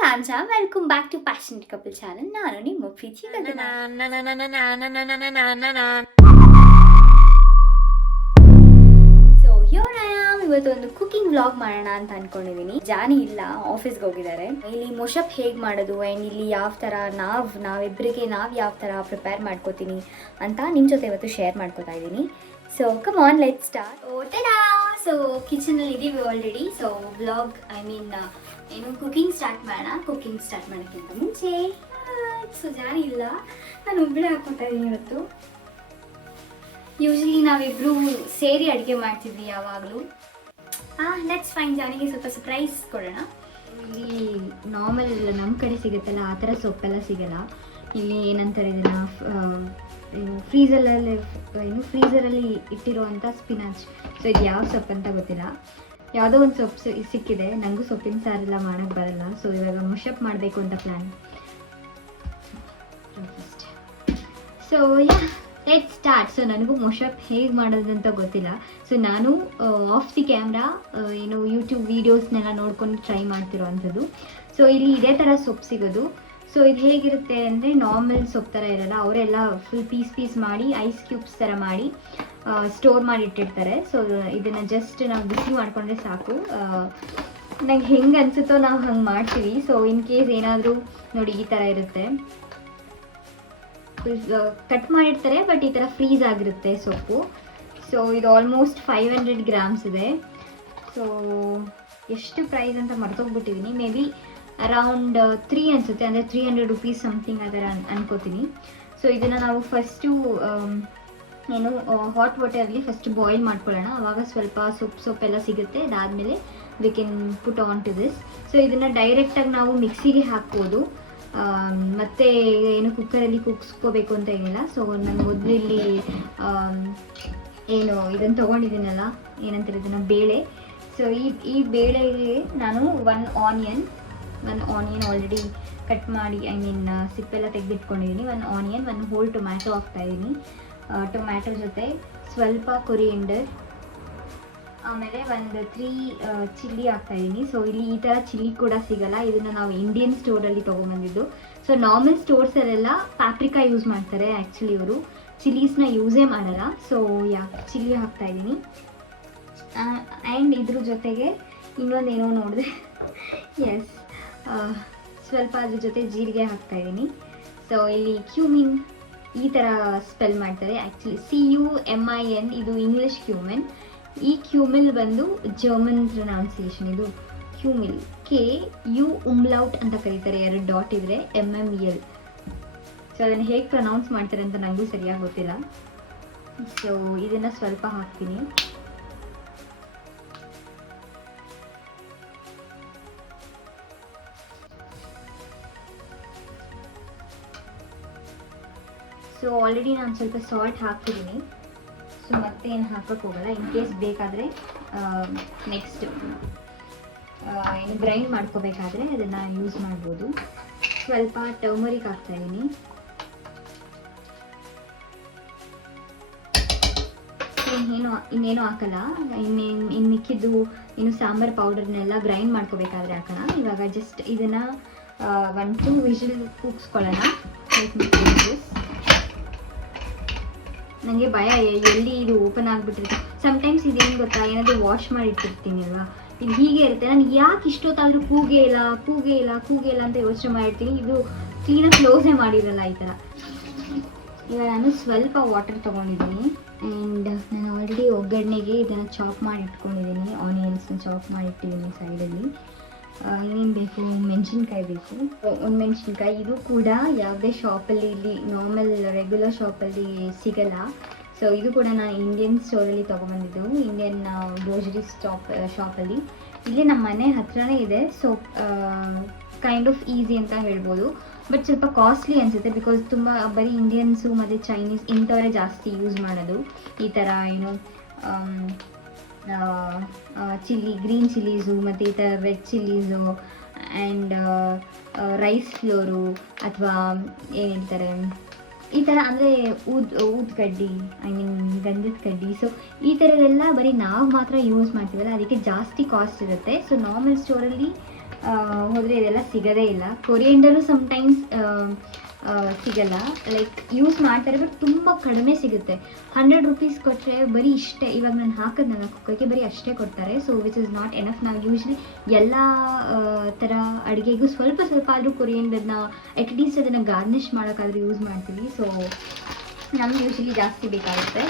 Fans, welcome back to passionate couple channel. ನಾನು ನಿಮ್ಮ ಪ್ರೀತಿ Gagana. So here I am. ಇವತ್ತು ಒಂದು ಕುಕಿಂಗ್ ವ್ಲಾಗ್ ಮಾಡೋಣ ಅಂತ ಅನ್ಕೊಂಡಿದ್ದೀನಿ. ಜಾನಿ ಇಲ್ಲ, ಆಫೀಸ್ಗೆ ಹೋಗಿದ್ದಾರೆ. ಇಲ್ಲಿ ಮೊಷಪ್ ಹೇಗೆ ಮಾಡೋದು ಆ್ಯಂಡ್ ಇಲ್ಲಿ ಯಾವ ಥರ ನಾವಿಬ್ಬರಿಗೆ ಯಾವ ಥರ ಪ್ರಿಪೇರ್ ಮಾಡ್ಕೋತೀನಿ ಅಂತ ನಿಮ್ಮ ಜೊತೆ ಇವತ್ತು ಶೇರ್ ಮಾಡ್ಕೋತಾ ಇದ್ದೀನಿ. So come on, let start. So ಕಿಚನಲ್ಲಿ ಇದ್ದೀವಿ ಆಲ್ರೆಡಿ. ಸೊ ವ್ಲಾಗ್ ಏನು ಕುಕಿಂಗ್ ಸ್ಟಾರ್ಟ್ ಮಾಡೋಣ. ಕುಕಿಂಗ್ ಸ್ಟಾರ್ಟ್ ಮಾಡೋಕ್ಕಿಂತ ಮುಂಚೆ ಸೊ ಜಾನಿ ಇಲ್ಲ, ನಾನು ಒಬ್ಬಳೇ ಹಾಕ್ಕೊತಾ ಇದ್ದೀನಿ ಇವತ್ತು. ಯೂಶ್ವಲಿ ನಾವಿಬ್ಬರು ಸೇರಿ ಅಡುಗೆ ಮಾಡ್ತಿದ್ವಿ ಯಾವಾಗಲೂ. ಲೆಟ್ಸ್ ಫೈನ್, ಜಾನಿಗೆ ಸ್ವಲ್ಪ ಸರ್ಪ್ರೈಸ್ ಕೊಡೋಣ. ಇಲ್ಲಿ ನಾರ್ಮಲ್ ನಮ್ಮ ಕಡೆ ಸಿಗುತ್ತಲ್ಲ ಆ ಥರ ಸೊಪ್ಪೆಲ್ಲ ಸಿಗಲ್ಲ. ಇಲ್ಲಿ ಏನಂತಾರೆ ಇದನ್ನು ಫ್ರೀಸರಲ್ಲಿ ಇಟ್ಟಿರುವಂಥ ಸ್ಪಿನಾಚ್. ಸೊ ಇದು ಯಾವ ಸೊಪ್ಪು ಅಂತ ಗೊತ್ತಿಲ್ಲ, ಯಾವುದೋ ಒಂದು ಸೊಪ್ಪು ಸಿಕ್ಕಿದೆ. ನನಗೂ ಸೊಪ್ಪಿನ ಸಾರೆಲ್ಲ ಮಾಡೋಕ್ಕೆ ಬರಲ್ಲ. ಸೊ ಇವಾಗ ಮುಷಪ್ ಮಾಡಬೇಕು ಅಂತ plan. So let start. So ನನಗೂ ಮೊಷಪ್ ಹೇಗೆ ಮಾಡೋದು ಅಂತ ಗೊತ್ತಿಲ್ಲ. ಸೊ ನಾನು ಆಫ್ ದಿ ಕ್ಯಾಮ್ರಾ ಯೂಟ್ಯೂಬ್ ವೀಡಿಯೋಸ್ನೆಲ್ಲ ನೋಡ್ಕೊಂಡು ಟ್ರೈ ಮಾಡ್ತಿರೋ ಅಂಥದ್ದು. ಸೊ ಇಲ್ಲಿ ಇದೇ ಥರ ಸೊಪ್ಪು ಸಿಗೋದು. ಸೊ ಇದು ಹೇಗಿರುತ್ತೆ ಅಂದರೆ ನಾರ್ಮಲ್ ಸೊಪ್ಪು ಥರ ಇರಲ್ಲ. ಅವರೆಲ್ಲ ಫುಲ್ ಪೀಸ್ ಮಾಡಿ ಐಸ್ ಕ್ಯೂಬ್ಸ್ ಥರ ಮಾಡಿ ಸ್ಟೋರ್ ಮಾಡಿ ಇಟ್ಟಿರ್ತಾರೆ. ಸೊ ಇದನ್ನು ಜಸ್ಟ್ ನಾವು ಬಿಸಿ ಮಾಡಿಕೊಂಡ್ರೆ ಸಾಕು. ನಂಗೆ ಹೆಂಗೆ ಅನಿಸುತ್ತೋ ನಾವು ಹಂಗೆ ಮಾಡ್ತೀವಿ. ಸೊ ಇನ್ ಕೇಸ್ ಏನಾದರೂ ನೋಡಿ ಈ ಥರ ಇರುತ್ತೆ, ಕಟ್ ಮಾಡಿರ್ತಾರೆ ಬಟ್ ಈ ಥರ ಫ್ರೀಸ್ ಆಗಿರುತ್ತೆ ಸೊಪ್ಪು. ಸೊ ಇದು ಆಲ್ಮೋಸ್ಟ್ 500 ಗ್ರಾಮ್ಸ್ ಇದೆ. ಸೊ ಎಷ್ಟು ಪ್ರೈಸ್ ಅಂತ ಮರ್ತೋಗ್ಬಿಟ್ಟಿದ್ದೀನಿ. ಮೇ ಬಿ ಅರೌಂಡ್ 3 ಅನಿಸುತ್ತೆ, ಅಂದರೆ 300 ರುಪೀಸ್ ಸಮಥಿಂಗ್ ಆ ಥರ ಅನ್ಕೋತೀನಿ. ಸೊ ಇದನ್ನು ನಾವು ಫಸ್ಟು ಹಾಟ್ ವಾಟರಲ್ಲಿ ಫಸ್ಟ್ ಬಾಯ್ಲ್ ಮಾಡ್ಕೊಳ್ಳೋಣ. ಆವಾಗ ಸ್ವಲ್ಪ ಸೊಪ್ಪೆಲ್ಲ ಸಿಗುತ್ತೆ. ಅದಾದಮೇಲೆ we can put on to this. So ಇದನ್ನು ಡೈರೆಕ್ಟಾಗಿ ನಾವು ಮಿಕ್ಸಿಗೆ ಹಾಕ್ಬೋದು, ಮತ್ತು ಕುಕ್ಕರಲ್ಲಿ ಕುಗ್ಸ್ಕೋಬೇಕು ಅಂತ ಏನಿಲ್ಲ. ಸೊ ನಾನು ಮೊದಲು ಇಲ್ಲಿ ಇದನ್ನು ತೊಗೊಂಡಿದ್ದೀನಲ್ಲ, ಏನಂತಾರೆ ಇದನ್ನು, ಬೇಳೆ. ಸೊ ಈ ಬೇಳೆಗೆ ನಾನು ಒನ್ ಆನಿಯನ್ ಆಲ್ರೆಡಿ ಕಟ್ ಮಾಡಿ ಸಿಪ್ಪೆಲ್ಲ ತೆಗೆದಿಟ್ಕೊಂಡಿದ್ದೀನಿ. 1 ಆನಿಯನ್, 1 ಹೋಲ್ ಟೊಮ್ಯಾಟೊ ಹಾಕ್ತಾಯಿದ್ದೀನಿ. ಟೊಮ್ಯಾಟೊ ಜೊತೆ ಸ್ವಲ್ಪ ಕೊರಿಯಂಡರ್, ಆಮೇಲೆ ಒಂದು 3 ಚಿಲ್ಲಿ ಹಾಕ್ತಾಯಿದ್ದೀನಿ. ಸೊ ಇಲ್ಲಿ ಈ ಥರ ಚಿಲ್ಲಿ ಕೂಡ ಸಿಗಲ್ಲ, ಇದನ್ನು ನಾವು ಇಂಡಿಯನ್ ಸ್ಟೋರಲ್ಲಿ ತೊಗೊಂಬಂದಿದ್ದು. ಸೊ ನಾರ್ಮಲ್ ಸ್ಟೋರ್ಸಲ್ಲೆಲ್ಲ ಪ್ಯಾಪ್ರಿಕಾ ಯೂಸ್ ಮಾಡ್ತಾರೆ. ಆ್ಯಕ್ಚುಲಿ ಇವರು ಚಿಲ್ಲೀಸ್ನ ಯೂಸೇ ಮಾಡಲ್ಲ. ಸೊ ಚಿಲ್ಲಿ ಹಾಕ್ತಾಯಿದ್ದೀನಿ. ಆ್ಯಂಡ್ ಇದ್ರ ಜೊತೆಗೆ ಇನ್ನೊಂದೇನೋ ನೋಡಿದೆ, ಎಸ್, ಸ್ವಲ್ಪ ಅದ್ರ ಜೊತೆ ಜೀರಿಗೆ ಹಾಕ್ತಾಯಿದ್ದೀನಿ. ಸೊ ಇಲ್ಲಿ ಕ್ಯೂಮಿನ್ ಈ ಥರ ಸ್ಪೆಲ್ ಮಾಡ್ತಾರೆ. ಆ್ಯಕ್ಚುಲಿ CUMIN, ಇದು ಇಂಗ್ಲೀಷ್ ಕ್ಯೂಮಿನ್. ಈ ಕ್ಯೂಮಿಲ್ ಬಂದು ಜರ್ಮನ್ ಪ್ರೊನೌನ್ಸಿಯೇಷನ್. ಇದು ಕ್ಯೂಮಿಲ್, KU ಉಮ್ಲೌಟ್ ಅಂತ ಕರೀತಾರೆ, 2 ಡಾಟ್ ಇದ್ರೆ MMEL. ಸೊ ಅದನ್ನು ಹೇಗೆ ಪ್ರೊನೌನ್ಸ್ ಮಾಡ್ತಾರೆ ಅಂತ ನನಗೂ ಸರಿಯಾಗಿ ಗೊತ್ತಿಲ್ಲ. ಸೊ ಇದನ್ನು ಸ್ವಲ್ಪ ಹಾಕ್ತೀನಿ. ಸೊ ಆಲ್ರೆಡಿ ನಾನು ಸ್ವಲ್ಪ ಸಾಲ್ಟ್ ಹಾಕ್ತಿದ್ದೀನಿ. ಸೊ ಮತ್ತೆ ಏನು ಹಾಕೋಕ್ಕೆ ಹೋಗಲ್ಲ. ಇನ್ ಕೇಸ್ ಬೇಕಾದರೆ ನೆಕ್ಸ್ಟ್ ಗ್ರೈಂಡ್ ಮಾಡ್ಕೋಬೇಕಾದ್ರೆ ಅದನ್ನು ಯೂಸ್ ಮಾಡ್ಬೋದು. ಸ್ವಲ್ಪ ಟರ್ಮರಿಕ್ ಹಾಕ್ತಾಯಿದ್ದೀನಿ. ಇನ್ನೇನು ಹಾಕಲ್ಲ. ಇನ್ನು ಮಿಕ್ಕಿದ್ದು ಸಾಂಬಾರು ಪೌಡರ್ನೆಲ್ಲ ಗ್ರೈಂಡ್ ಮಾಡ್ಕೋಬೇಕಾದ್ರೆ ಹಾಕೋಣ. ಇವಾಗ ಜಸ್ಟ್ ಇದನ್ನು 1-2 ವಿಷಲ್ ಕೂಗಿಸ್ಕೊಳ್ಳೋಣ. ನನಗೆ ಭಯ, ಎಲ್ಲಿ ಇದು ಓಪನ್ ಆಗಿಬಿಟ್ಟಿರುತ್ತೆ. ಸಮ್ಟೈಮ್ಸ್ ಇದೇನು ಗೊತ್ತಾ, ಏನಾದರೂ ವಾಶ್ ಮಾಡಿಟ್ಟಿರ್ತೀನಿ ಅಲ್ವಾ, ಇದು ಹೀಗೆ ಇರುತ್ತೆ. ನಾನು ಯಾಕೆ ಇಷ್ಟೊತ್ತಾದರೂ ಕೂಗೇ ಇಲ್ಲ ಅಂತ ಯೋಚನೆ ಮಾಡಿರ್ತೀನಿ. ಇದು ಕ್ಲೀನಾಗಿ ಕ್ಲೋಸೇ ಮಾಡಿರಲ್ಲ ಈ ಥರ. ಇವಾಗ ನಾನು ಸ್ವಲ್ಪ ವಾಟರ್ ತೊಗೊಂಡಿದ್ದೀನಿ. ಆ್ಯಂಡ್ ನಾನು ಆಲ್ರೆಡಿ ಒಗ್ಗರಣೆಗೆ ಇದನ್ನು ಚಾಪ್ ಮಾಡಿ ಇಟ್ಕೊಂಡಿದ್ದೀನಿ. ಆನಿಯನ್ಸ್ನ ಚಾಪ್ ಮಾಡಿಟ್ಟಿದ್ದೀನಿ ಸೈಡಲ್ಲಿ. ಏನೇನು ಬೇಕು, ಮೆಣಸಿನ್ಕಾಯಿ ಬೇಕು, 1 ಮೆಣಸಿನ್ಕಾಯಿ. ಇದು ಕೂಡ ಯಾವುದೇ ಶಾಪಲ್ಲಿ, ಇಲ್ಲಿ ನಾರ್ಮಲ್ ರೆಗ್ಯುಲರ್ ಶಾಪಲ್ಲಿ ಸಿಗಲ್ಲ. ಸೊ ಇದು ಕೂಡ ನಾನು ಇಂಡಿಯನ್ ಸ್ಟೋರಲ್ಲಿ ತೊಗೊಂಬಂದಿದ್ದು, ಇಂಡಿಯನ್ ಗ್ರೋಸರಿ ಶಾಪಲ್ಲಿ. ಇಲ್ಲಿ ನಮ್ಮ ಮನೆ ಹತ್ರನೇ ಇದೆ. ಸೊ ಕೈಂಡ್ ಆಫ್ ಈಸಿ ಅಂತ ಹೇಳ್ಬೋದು. ಬಟ್ ಸ್ವಲ್ಪ ಕಾಸ್ಟ್ಲಿ ಅನಿಸುತ್ತೆ, ಬಿಕಾಸ್ ತುಂಬ ಬರೀ ಇಂಡಿಯನ್ಸು ಮತ್ತು ಚೈನೀಸ್ ಇಂಥವರೇ ಜಾಸ್ತಿ ಯೂಸ್ ಮಾಡೋದು ಈ ಥರ ಚಿಲ್ಲಿ, ಗ್ರೀನ್ ಚಿಲ್ಲೀಸು ಮತ್ತು ಈ ಥರ red chillies and rice flour ಅಥವಾ ಏನು ಹೇಳ್ತಾರೆ ಈ ಥರ, ಅಂದರೆ ಊದ್ ಕಡ್ಡಿ, ಗಂಧದ ಕಡ್ಡಿ. ಸೊ ಈ ಥರದ್ದೆಲ್ಲ ಬರೀ ನಾವು ಮಾತ್ರ ಯೂಸ್ ಮಾಡ್ತೀವಲ್ಲ, ಅದಕ್ಕೆ ಜಾಸ್ತಿ ಕಾಸ್ಟ್ ಇರುತ್ತೆ. ಸೊ ನಾರ್ಮಲ್ ಸ್ಟೋರಲ್ಲಿ ಹೋದರೆ ಇದೆಲ್ಲ ಸಿಗೋದೇ ಇಲ್ಲ. ಕೊರಿಯಂಡರು ಸಮ್ಟೈಮ್ಸ್ ಸಿಗಲ್ಲ, ಲೈಕ್ ಯೂಸ್ ಮಾಡ್ತಾರೆ ಬಟ್ ತುಂಬ ಕಡಿಮೆ ಸಿಗುತ್ತೆ. 100 ರೂಪೀಸ್ ಕೊಟ್ಟರೆ ಬರೀ ಇಷ್ಟೇ, ಇವಾಗ ನಾನು ಹಾಕಿದ್ನಲ್ಲ ಕುಕ್ಕರ್ಗೆ ಬರೀ ಅಷ್ಟೇ ಕೊಡ್ತಾರೆ. So which is not enough. ನಾವು ಯೂಶ್ವಲಿ ಎಲ್ಲ ಥರ ಅಡುಗೆಗೂ ಸ್ವಲ್ಪ ಸ್ವಲ್ಪ ಆದರೂ ಕೊರಿಯಂಡರ್ನ ಅಟ್ಲೀಸ್ಟ್ ಅದನ್ನು ಗಾರ್ನಿಷ್ ಮಾಡೋಕ್ಕಾದ್ರೂ ಯೂಸ್ ಮಾಡ್ತೀವಿ. ಸೊ ನಮ್ಗೆ ಯೂಶ್ವಲಿ ಜಾಸ್ತಿ ಬೇಕಾಗುತ್ತೆ.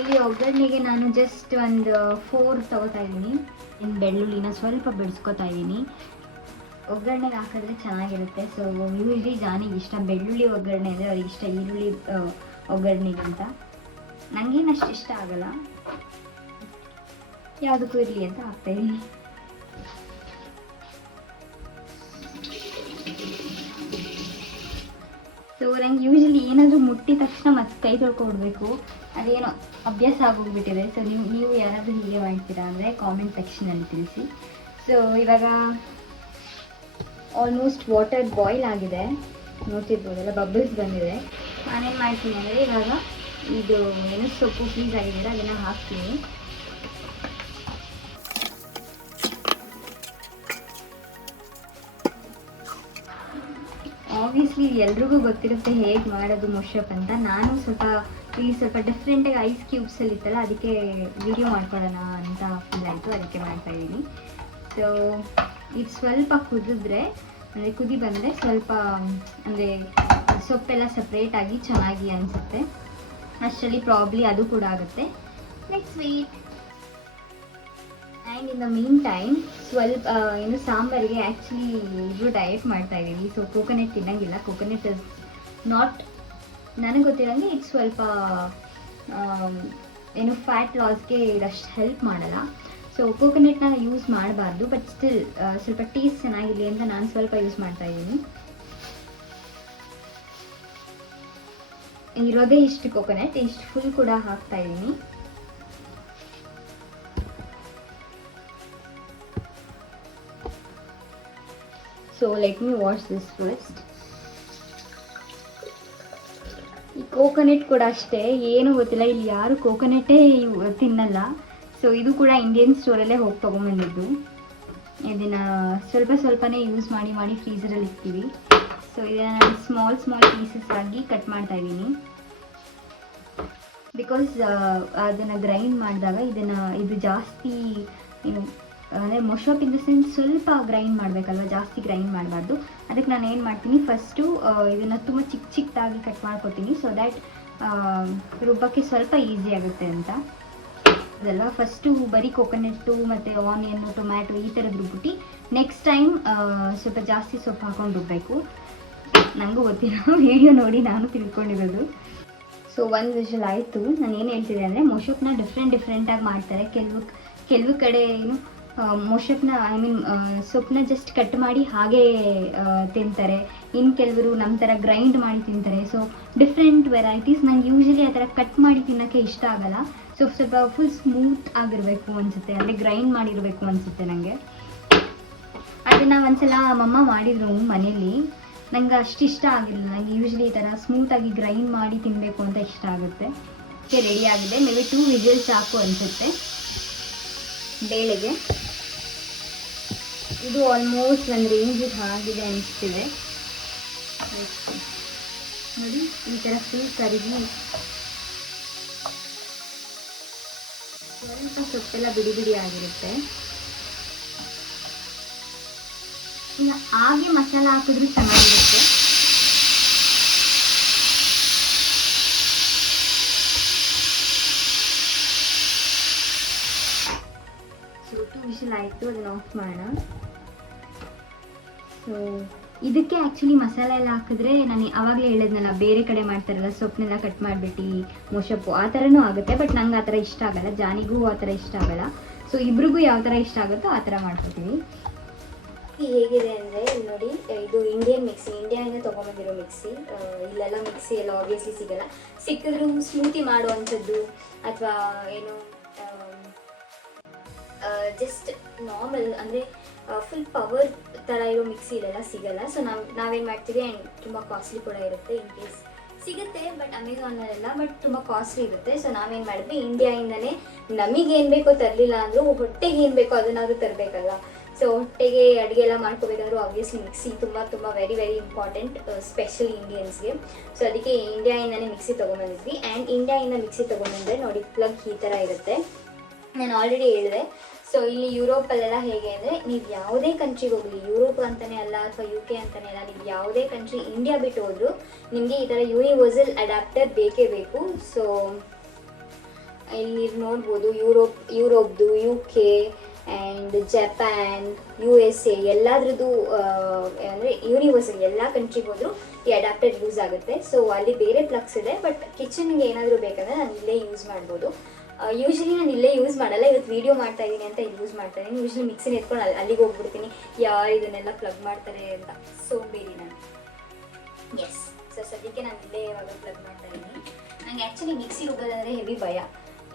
ಇಲ್ಲಿ ಒಗ್ಗರಣೆಗೆ ನಾನು ಜಸ್ಟ್ ಒಂದು 4 ತಗೋತಾ ಇದ್ದೀನಿ. ಇನ್ನು ಬೆಳ್ಳುಳ್ಳಿನ ಸ್ವಲ್ಪ ಬಿಡಿಸ್ಕೊತಾ ಇದ್ದೀನಿ. ಒಗ್ಗರಣೆಗೆ ಹಾಕಿದ್ರೆ ಚೆನ್ನಾಗಿರುತ್ತೆ. ಸೊ ಯೂಶ್ವಲಿ ಜಾನಿಗೆ ಇಷ್ಟ ಬೆಳ್ಳುಳ್ಳಿ ಒಗ್ಗರಣೆ ಅಂದರೆ ಅವ್ರಿಗೆ ಇಷ್ಟ ಈರುಳ್ಳಿ ಒಗ್ಗರಣೆಗಿಂತ. ನನಗೇನು ಅಷ್ಟು ಇಷ್ಟ ಆಗಲ್ಲ, ಯಾವುದಕ್ಕೂ ಇರಲಿ ಅಂತ ಹಾಕ್ತಾಯಿದ್ದೀನಿ. ಸೊ ನಂಗೆ ಯೂಶ್ವಲಿ ಏನಾದರೂ ಮುಟ್ಟಿದ ತಕ್ಷಣ ಮತ್ತೆ ಕೈ ತೊಳ್ಕೊಬಿಡ್ಬೇಕು, ಅದೇನೋ ಅಭ್ಯಾಸ ಆಗೋಗ್ಬಿಟ್ಟಿದೆ. ಸೊ ನೀವು ಯಾರಾದರೂ ಹೀಗೆ ಮಾಡ್ತೀರಾ ಅಂದರೆ ಕಾಮೆಂಟ್ ಸೆಕ್ಷನಲ್ಲಿ ತಿಳಿಸಿ. ಸೊ ಇವಾಗ ಆಲ್ಮೋಸ್ಟ್ ವಾಟರ್ ಬಾಯ್ಲ್ ಆಗಿದೆ, ನೋಡ್ತಿರ್ಬೋದಲ್ಲ ಬಬಲ್ಸ್ ಬಂದಿದೆ. ನಾನೇನು ಮಾಡ್ತೀನಿ ಅಂದರೆ ಇವಾಗ ಇದು ಏನು ಸೊಪ್ಪು ಫ್ರೀಸ್ ಆಗಿದೆ ಅದನ್ನು ಹಾಕ್ತೀನಿ. ಆಬ್ವಿಯಸ್ಲಿ ಎಲ್ರಿಗೂ ಗೊತ್ತಿರುತ್ತೆ ಹೇಗೆ ಮಾಡೋದು ಮೊಶಪ್ ಅಂತ. ನಾನು ಸ್ವಲ್ಪ ಡಿಫ್ರೆಂಟಾಗಿ ಐಸ್ ಕ್ಯೂಬ್ಸಲ್ಲಿ ಇತ್ತಲ್ಲ, ಅದಕ್ಕೆ ವಿಡಿಯೋ ಮಾಡ್ಕೊಳ್ಳೋಣ ಅಂತ ಫೀಲ್ ಆಯಿತು, ಅದಕ್ಕೆ ಮಾಡ್ತಾಯಿದ್ದೀನಿ. ಸೊ ಇದು ಸ್ವಲ್ಪ ಕುದಿದ್ರೆ ಅಂದರೆ ಕುದಿ ಬಂದರೆ ಸ್ವಲ್ಪ ಅಂದರೆ ಸೊಪ್ಪೆಲ್ಲ ಸಪ್ರೇಟಾಗಿ ಚೆನ್ನಾಗಿ ಅನಿಸುತ್ತೆ. ಅಷ್ಟರಲ್ಲಿ ಪ್ರಾಬ್ಲಿ ಅದು ಕೂಡ ಆಗುತ್ತೆ. Let's wait. And in the mean time ಸ್ವಲ್ಪ ಏನು ಸಾಂಬಾರಿಗೆ ಆ್ಯಕ್ಚುಲಿ ಇದು ಡಯಟ್ ಮಾಡ್ತಾಯಿದ್ದೀವಿ. ಸೊ ಕೋಕೋನಟ್ ತಿನ್ನೋಂಗಿಲ್ಲ. ಕೋಕೋನಟ್ ಇಸ್ ನಾಟ್, ನನಗೆ ಗೊತ್ತಿರೋಂಗೆ ಇದು ಸ್ವಲ್ಪ ಏನು ಫ್ಯಾಟ್ ಲಾಸ್ಗೆ ಇದಷ್ಟು ಹೆಲ್ಪ್ ಮಾಡಲ್ಲ. ಸೊ ಕೋಕೋನಟ್ನ ಯೂಸ್ ಮಾಡಬಾರ್ದು, ಬಟ್ ಸ್ಟಿಲ್ ಸ್ವಲ್ಪ ಟೇಸ್ಟ್ ಚೆನ್ನಾಗಿರಲಿ ಅಂತ ನಾನು ಸ್ವಲ್ಪ ಯೂಸ್ ಮಾಡ್ತಾಯಿದ್ದೀನಿ. ಇರೋದೇ ಇಷ್ಟು ಕೋಕೋನಟ್, ಇಷ್ಟು ಫುಲ್ ಕೂಡ ಹಾಕ್ತಾಯಿದ್ದೀನಿ. So let me wash this first. ಈ ಕೋಕೋನಟ್ ಕೂಡ ಅಷ್ಟೇ, ಏನೂ ಗೊತ್ತಿಲ್ಲ, ಇಲ್ಲಿ ಯಾರು ಕೋಕೋನಟ್ಟೇ ತಿನ್ನಲ್ಲ. ಸೊ ಇದು ಕೂಡ ಇಂಡಿಯನ್ ಸ್ಟೋರಲ್ಲೇ ಹೋಗಿ ತೊಗೊಂಬಂದಿದ್ದು. ಇದನ್ನು ಸ್ವಲ್ಪನೇ ಯೂಸ್ ಮಾಡಿ ಫ್ರೀಸರಲ್ಲಿ ಇಡ್ತೀವಿ. ಸೊ ಇದನ್ನು ನಾನು ಸ್ಮಾಲ್ ಪೀಸಸ್ ಆಗಿ ಕಟ್ ಮಾಡ್ತಾ ಇದ್ದೀನಿ. ಬಿಕಾಸ್ ಅದನ್ನು ಗ್ರೈಂಡ್ ಮಾಡಿದಾಗ ಇದು ಜಾಸ್ತಿ ಏನು ಅಂದರೆ ಮೊಶಪ್ ಇನ್ ದ ಸೆನ್ಸ್ ಸ್ವಲ್ಪ ಗ್ರೈಂಡ್ ಮಾಡಬೇಕಲ್ವ, ಜಾಸ್ತಿ ಗ್ರೈಂಡ್ ಮಾಡಬಾರ್ದು. ಅದಕ್ಕೆ ನಾನು ಏನು ಮಾಡ್ತೀನಿ, ಫಸ್ಟು ಇದನ್ನು ತುಂಬ ಚಿಕ್ಕದಾಗಿ ಕಟ್ ಮಾಡ್ಕೊತೀನಿ. ಸೊ ದ್ಯಾಟ್ ರುಬ್ಬಕ್ಕೆ ಸ್ವಲ್ಪ ಈಸಿ ಆಗುತ್ತೆ ಅಂತ ಅದಲ್ವ. ಫಸ್ಟು ಬರೀ ಕೊಕೊನಟ್ಟು ಮತ್ತು ಆನಿಯನ್ನು ಟೊಮ್ಯಾಟೊ ಈ ಥರದ್ದು ರುಬ್ಬಿಟ್ಟು ನೆಕ್ಸ್ಟ್ ಟೈಮ್ ಸ್ವಲ್ಪ ಜಾಸ್ತಿ ಸೊಪ್ಪು ಹಾಕೊಂಡು ರುಬ್ಬಬೇಕು. ನನಗೂ ಗೊತ್ತಿರೋ ವಿಡಿಯೋ ನೋಡಿ ನಾನು ತಿಳ್ಕೊಂಡಿರೋದು. ಸೊ 1 ವಿಷಲ್ ಆಯಿತು. ನಾನು ಏನು ಹೇಳ್ತಿದ್ದೆ ಅಂದರೆ ಮೊಶಪ್ನ ಡಿಫ್ರೆಂಟಾಗಿ ಮಾಡ್ತಾರೆ. ಕೆಲವು ಕಡೆ ಏನು ಮೊಶಪ್ನ ಸೊಪ್ಪನ್ನ ಜಸ್ಟ್ ಕಟ್ ಮಾಡಿ ಹಾಗೇ ತಿಂತಾರೆ. ಇನ್ನು ಕೆಲವರು ನಮ್ಮ ಥರ ಗ್ರೈಂಡ್ ಮಾಡಿ ತಿಂತಾರೆ. So different varieties. ನಂಗೆ ಯೂಶ್ವಲಿ ಆ ಥರ ಕಟ್ ಮಾಡಿ ತಿನ್ನೋಕ್ಕೆ ಇಷ್ಟ ಆಗಲ್ಲ. ಸೊ ಸ್ವಲ್ಪ ಫುಲ್ ಸ್ಮೂತ್ ಆಗಿರಬೇಕು ಅನಿಸುತ್ತೆ, ಅಂದರೆ ಗ್ರೈಂಡ್ ಮಾಡಿರಬೇಕು ಅನಿಸುತ್ತೆ ನನಗೆ. ಅದನ್ನು ಒಂದ್ಸಲ ಮಮ್ಮ ಮಾಡಿದ್ರು ಮನೇಲಿ, ನಂಗೆ ಅಷ್ಟು ಇಷ್ಟ ಆಗಿರಲಿಲ್ಲ. ನನಗೆ ಯೂಶ್ವಲಿ ಈ ಥರ ಸ್ಮೂತಾಗಿ ಗ್ರೈಂಡ್ ಮಾಡಿ ತಿನ್ನಬೇಕು ಅಂತ ಇಷ್ಟ ಆಗುತ್ತೆ. ಓಕೆ, ರೆಡಿ ಆಗಿದೆ. ಮೇ ಬಿ 2 ವಿಸಿಲ್ಸ್ ಸಾಕು ಅನಿಸುತ್ತೆ ಬೇಳೆಗೆ. ಇದು ಆಲ್ಮೋಸ್ಟ್ ಒಂದು ರೇಂಜಿಗೆ ಆಗಿದೆ ಅನಿಸ್ತಿದೆ ನೋಡಿ. ಈ ಥರ ಫುಲ್ ಕರಿಗಿ ಸ್ವಲ್ಪ ಸೊಪ್ಪೆಲ್ಲ ಬಿಡಿ ಆಗಿರುತ್ತೆ. ಈಗ ಹಾಗೆ ಮಸಾಲ ಹಾಕಿದ್ರೂ ಚೆನ್ನಾಗಿರುತ್ತೆ. ಸೊ 2 ವಿಷಲ್ ಆಯಿತು, ಅದನ್ನು ಆಫ್ ಮಾಡೋಣ. ಸೊ ಇದಕ್ಕೆ ಆ್ಯಕ್ಚುಲಿ ಮಸಾಲೆ ಎಲ್ಲ ಹಾಕಿದ್ರೆ ನಾನು ಆವಾಗಲೇ ಹೇಳಿದ್ನಲ್ಲ, ಬೇರೆ ಕಡೆ ಮಾಡ್ತಾರಲ್ಲ ಸೊಪ್ಪನ್ನೆಲ್ಲ ಕಟ್ ಮಾಡಿಬಿಟ್ಟು ಮೊಶಪ್ಪು ಆ ಥರನೂ ಆಗುತ್ತೆ. ಬಟ್ ನಂಗೆ ಆ ಥರ ಇಷ್ಟ ಆಗಲ್ಲ, ಜಾನಿಗೂ ಆ ಥರ ಇಷ್ಟ ಆಗಲ್ಲ. ಸೊ ಇಬ್ರಿಗೂ ಯಾವ ಥರ ಇಷ್ಟ ಆಗುತ್ತೋ ಆ ಥರ ಮಾಡ್ಕೊತೀವಿ. ಹೇಗಿದೆ ಅಂದರೆ ನೋಡಿ, ಇದು ಇಂಡಿಯನ್ ಮಿಕ್ಸಿ, ಇಂಡಿಯಾದಿಂದ ತೊಗೊಂಬಂದಿರೋ ಮಿಕ್ಸಿ. ಇಲ್ಲೆಲ್ಲ ಮಿಕ್ಸಿ ಎಲ್ಲ ಆಬ್ವಿಯಸ್ಲಿ ಸಿಗಲ್ಲ. ಸಿಕ್ಕಿದ್ರೂ ಸ್ಮೂತಿ ಮಾಡುವಂಥದ್ದು ಅಥವಾ ಏನು ಜಸ್ಟ್ ನಾರ್ಮಲ್ ಅಂದರೆ ಫುಲ್ ಪವರ್ ಥರ ಇರೋ ಮಿಕ್ಸಿ ಇಲ್ಲೆಲ್ಲ ಸಿಗಲ್ಲ. ಸೊ ನಾವೇನು ಮಾಡ್ತೀವಿ, ಆ್ಯಂಡ್ ತುಂಬ ಕಾಸ್ಟ್ಲಿ ಕೂಡ ಇರುತ್ತೆ. ಇನ್ ಕೇಸ್ ಸಿಗುತ್ತೆ ಬಟ್ ಅಮೆಝಾನಲ್ಲೆಲ್ಲ, ಬಟ್ ತುಂಬ ಕಾಸ್ಟ್ಲಿ ಇರುತ್ತೆ. ಸೊ ನಾವೇನು ಮಾಡಿದ್ವಿ, ಇಂಡಿಯಾಯಿಂದನೇ ನಮಗೇನು ಬೇಕೋ ತರಲಿಲ್ಲ ಅಂದರೂ ಹೊಟ್ಟೆಗೆ ಏನು ಬೇಕೋ ಅದನ್ನಾದರೂ ತರಬೇಕಲ್ಲ. ಸೊ ಹೊಟ್ಟೆಗೆ ಅಡುಗೆ ಎಲ್ಲ ಮಾಡ್ಕೋಬೇಕಾದ್ರೂ ಆಬ್ವಿಯಸ್ಲಿ ಮಿಕ್ಸಿ ತುಂಬ ವೆರಿ ವೆರಿ ಇಂಪಾರ್ಟೆಂಟ್, ಸ್ಪೆಷಲಿ ಇಂಡಿಯನ್ಸ್ಗೆ. ಸೊ ಅದಕ್ಕೆ ಇಂಡಿಯಾಯಿಂದನೇ ಮಿಕ್ಸಿ ತೊಗೊಂಬಂದಿದ್ವಿ. ಆ್ಯಂಡ್ ಇಂಡಿಯಾಯಿಂದ ಮಿಕ್ಸಿ ತೊಗೊಂಬಂದರೆ ನೋಡಿ ಪ್ಲಗ್ ಈ ಥರ ಇರುತ್ತೆ. ನಾನು ಆಲ್ರೆಡಿ ಹೇಳಿದೆ. ಸೊ ಇಲ್ಲಿ ಯುರೋಪಲ್ಲೆಲ್ಲ ಹೇಗೆ ಅಂದರೆ, ನೀವು ಯಾವುದೇ ಕಂಟ್ರಿಗೆ ಹೋಗಲಿ, ಯುರೋಪ್ ಅಂತಲೇ ಅಲ್ಲ ಅಥವಾ UK ಅಂತಲೇ ಅಲ್ಲ, ನೀವು ಯಾವುದೇ ಕಂಟ್ರಿ ಇಂಡಿಯಾ ಬಿಟ್ಟು ಹೋದರೂ ನಿಮಗೆ ಈ ಥರ ಯೂನಿವರ್ಸಲ್ ಅಡ್ಯಾಪ್ಟರ್ ಬೇಕೇ ಬೇಕು. ಸೊ ಇಲ್ಲಿ ನೋಡ್ಬೋದು ಯುರೋಪ್ದು UK ಆ್ಯಂಡ್ ಜಪಾನ್, USA ಎಲ್ಲದ್ರದ್ದು ಅಂದರೆ ಯೂನಿವರ್ಸಲ್ ಎಲ್ಲ ಕಂಟ್ರಿಗೆ ಹೋದರೂ ಈ ಅಡ್ಯಾಪ್ಟರ್ ಯೂಸ್ ಆಗುತ್ತೆ. ಸೊ ಅಲ್ಲಿ ಬೇರೆ ಪ್ಲಗ್ಸ್ ಇದೆ, ಬಟ್ ಕಿಚನ್ಗೆ ಏನಾದರೂ ಬೇಕಂದರೆ ನಾನು ಇಲ್ಲೇ ಯೂಸ್ ಮಾಡ್ಬೋದು. ಯೂಶ್ವಲಿ ನಾನು ಇಲ್ಲೇ ಯೂಸ್ ಮಾಡಲ್ಲ, ಇವತ್ತು ವೀಡಿಯೋ ಮಾಡ್ತಾ ಇದ್ದೀನಿ ಅಂತ ಇಲ್ಲಿ ಯೂಸ್ ಮಾಡ್ತಾ ಇದ್ದೀನಿ. ಯೂಶ್ವಲಿ ಮಿಕ್ಸಿನ ಎತ್ಕೊಂಡು ಅಲ್ಲಿಗೆ ಹೋಗ್ಬಿಡ್ತೀನಿ, ಯಾರು ಇದನ್ನೆಲ್ಲ ಪ್ಲಗ್ ಮಾಡ್ತಾರೆ ಅಂತ. ಸೊ ಬೇರೆ ನಾನು ಎಸ್, ಸೊ ಸದ್ಯಕ್ಕೆ ನಾನು ಇಲ್ಲೇ ಇವಾಗ ಪ್ಲಗ್ ಮಾಡ್ತಾ ಇದ್ದೀನಿ. ನಂಗೆ ಆ್ಯಕ್ಚುಲಿ ಮಿಕ್ಸಿ ಹೋಗೋದಂದರೆ ಹೆವಿ ಭಯ.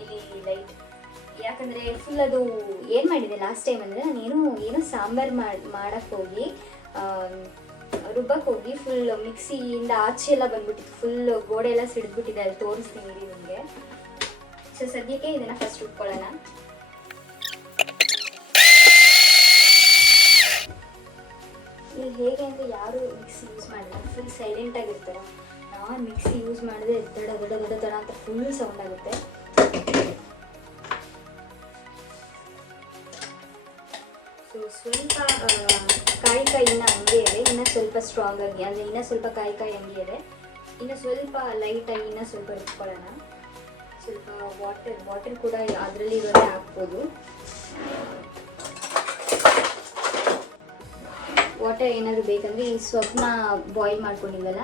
ಇಲ್ಲಿ ಲೈಟ್ ಯಾಕಂದರೆ ಫುಲ್ ಅದು ಏನು ಮಾಡಿದೆ ಲಾಸ್ಟ್ ಟೈಮ್ ಅಂದರೆ, ನಾನು ಏನೋ ಸಾಂಬಾರು ಮಾಡೋಕ್ಕೆ ಹೋಗಿ ರುಬ್ಬಕ್ಕೆ ಹೋಗಿ ಫುಲ್ ಮಿಕ್ಸಿಯಿಂದ ಆಚೆ ಎಲ್ಲ ಬಂದ್ಬಿಟ್ಟಿತ್ತು, ಫುಲ್ ಗೋಡೆ ಎಲ್ಲ ಸಿಡಿದ್ಬಿಟ್ಟಿದೆ. ಅಲ್ಲಿ ತೋರಿಸ್ತೀನಿ ಇರಿ ನಿಮಗೆ. ಸೊ ಸದ್ಯಕ್ಕೆ ಇದನ್ನು ಫಸ್ಟ್ ರುಬ್ಕೊಳ್ಳೋಣ. ಇಲ್ಲಿ ಹೇಗೆ ಅಂದರೆ ಯಾರು ಮಿಕ್ಸಿ ಯೂಸ್ ಮಾಡಿಲ್ಲ, ಫುಲ್ ಸೈಲೆಂಟಾಗಿರ್ತಾರೆ. ನಾನು ಮಿಕ್ಸಿ ಯೂಸ್ ಮಾಡಿದ್ರೆ ದಡ ದಡ ದಡ ದಡ ಅಂತ ಫುಲ್ ಸೌಂಡ್ ಆಗುತ್ತೆ. ಸೊ ಸ್ವಲ್ಪ ಕಾಯಿ ಇನ್ನೂ ಹಂಗೆ ಇದೆ, ಇನ್ನೂ ಸ್ವಲ್ಪ ಸ್ಟ್ರಾಂಗ್ ಆಗಿ ಅಂದರೆ ಇನ್ನೂ ಸ್ವಲ್ಪ ಕಾಯಿ ಹಂಗೆ ಇದೆ. ಇನ್ನು ಸ್ವಲ್ಪ ಲೈಟಾಗಿ ಇನ್ನೂ ಸ್ವಲ್ಪ ರುಬ್ಕೊಳ್ಳೋಣ. ಸ್ವಲ್ಪ ವಾಟರ್ ಕೂಡ ಅದರಲ್ಲಿ ಇರೋದೇ ಹಾಕ್ಬೋದು. ವಾಟರ್ ಏನಾದರೂ ಬೇಕಂದರೆ ಈ ಸೊಪ್ಪನ್ನ ಬಾಯ್ಲ್ ಮಾಡ್ಕೊಂಡಿದ್ದಲ್ಲ,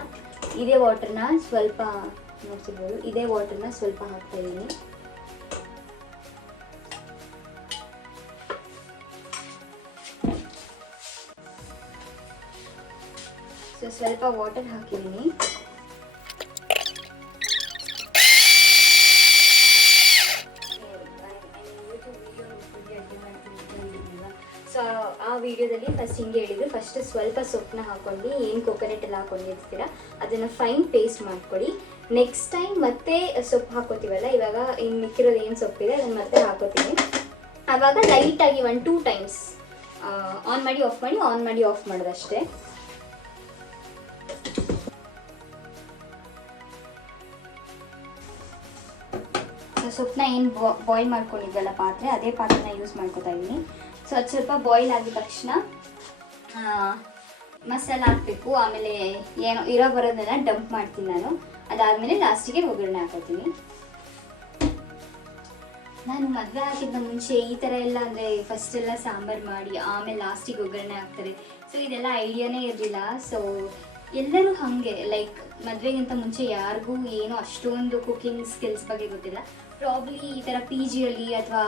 ಇದೇ ವಾಟರ್ನ ಸ್ವಲ್ಪ ನೋಡ್ತಿರ್ಬೋದು, ಇದೇ ವಾಟರ್ನ ಸ್ವಲ್ಪ ಹಾಕ್ತಾಯಿದ್ದೀನಿ. ಸೊ ಸ್ವಲ್ಪ ವಾಟರ್ ಹಾಕಿದ್ದೀನಿ. ಸೊ ಆ ವಿಡಿಯೋದಲ್ಲಿ ಫಸ್ಟ್ ಹಿಂಗೆ ಹೇಳಿದ್ರು, ಫಸ್ಟ್ ಸ್ವಲ್ಪ ಸೊಪ್ಪನ್ನ ಹಾಕ್ಕೊಂಡು ಏನು ಕೊಕೊನಟ್ ಎಲ್ಲ ಹಾಕೊಂಡಿರ್ತೀರ ಅದನ್ನು ಫೈನ್ ಪೇಸ್ಟ್ ಮಾಡ್ಕೊಳ್ಳಿ. ನೆಕ್ಸ್ಟ್ ಟೈಮ್ ಮತ್ತೆ ಸೊಪ್ಪು ಹಾಕೋತೀವಲ್ಲ, ಇವಾಗ ಇನ್ನು ಮಿಕ್ಕಿರೋದು ಏನು ಸೊಪ್ಪಿದೆ ಅದನ್ನು ಮತ್ತೆ ಹಾಕೋತೀನಿ. ಆವಾಗ ಲೈಟಾಗಿ 1-2 ಟೈಮ್ಸ್ ಆನ್ ಮಾಡಿ ಆಫ್ ಮಾಡಿ ಆನ್ ಮಾಡಿ ಆಫ್ ಮಾಡೋದಷ್ಟೇ. ಸೊಪ್ಪನ್ನ ಏನು ಬಾಯ್ಲ್ ಮಾಡ್ಕೊಂಡಿದ್ದಲ್ಲ ಪಾತ್ರೆ, ಅದೇ ಪಾತ್ರೆನ ಯೂಸ್ ಮಾಡ್ಕೊತಾ ಇದ್ದೀನಿ. ಸೊ ಅದು ಸ್ವಲ್ಪ ಬಾಯ್ಲ್ ಆಗಿದ ತಕ್ಷಣ ಮಸಾಲ ಹಾಕಬೇಕು. ಆಮೇಲೆ ಏನೋ ಇರೋ ಬರೋದನ್ನೆಲ್ಲ ಡಂಪ್ ಮಾಡ್ತೀನಿ ನಾನು. ಅದಾದಮೇಲೆ ಲಾಸ್ಟಿಗೆ ಒಗ್ಗರಣೆ ಹಾಕೋತೀನಿ. ನಾನು ಮದುವೆ ಆಗಿದ್ದ ಮುಂಚೆ ಈ ಥರ ಎಲ್ಲ ಅಂದರೆ ಫಸ್ಟೆಲ್ಲ ಸಾಂಬಾರು ಮಾಡಿ ಆಮೇಲೆ ಲಾಸ್ಟಿಗೆ ಒಗ್ಗರಣೆ ಹಾಕ್ತಾರೆ. ಸೊ ಇದೆಲ್ಲ ಐಡಿಯಾನೇ ಇರಲಿಲ್ಲ. ಸೊ ಎಲ್ಲರೂ ಹಾಗೆ ಲೈಕ್ ಮದುವೆಗಿಂತ ಮುಂಚೆ ಯಾರಿಗೂ ಏನೋ ಅಷ್ಟೊಂದು ಕುಕಿಂಗ್ ಸ್ಕಿಲ್ಸ್ ಬಗ್ಗೆ ಗೊತ್ತಿಲ್ಲ. ಪ್ರಾಬ್ಲಿ ಈ ಥರ PGಯಲ್ಲಿ ಅಥವಾ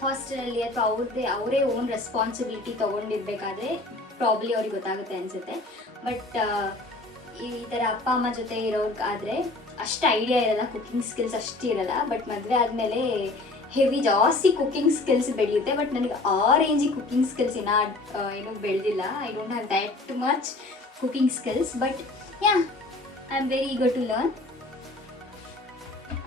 ಹಾಸ್ಟೆಲಲ್ಲಿ ಅಥವಾ ಅವರೇ ಓನ್ ರೆಸ್ಪಾನ್ಸಿಬಿಲಿಟಿ ತೊಗೊಂಡಿರ್ಬೇಕಾದ್ರೆ ಪ್ರಾಬ್ಲಿ ಅವ್ರಿಗೆ ಗೊತ್ತಾಗುತ್ತೆ ಅನಿಸುತ್ತೆ. ಬಟ್ ಈ ಥರ ಅಪ್ಪ ಅಮ್ಮ ಜೊತೆ ಇರೋರ್ಗಾದರೆ ಅಷ್ಟು ಐಡಿಯಾ ಇರಲ್ಲ, ಕುಕಿಂಗ್ ಸ್ಕಿಲ್ಸ್ ಅಷ್ಟು ಇರಲ್ಲ. ಬಟ್ ಮದುವೆ ಆದಮೇಲೆ ಹೆವಿ ಜಾಸ್ತಿ ಕುಕಿಂಗ್ ಸ್ಕಿಲ್ಸ್ ಬೆಳೆಯುತ್ತೆ. ಬಟ್ ನನಗೆ ಆ ರೇಂಜಿಗೆ ಕುಕಿಂಗ್ ಸ್ಕಿಲ್ಸ್ ಏನೂ ಬೆಳೆದಿಲ್ಲ. I don't have that much cooking skills, but ya I am very eager to learn.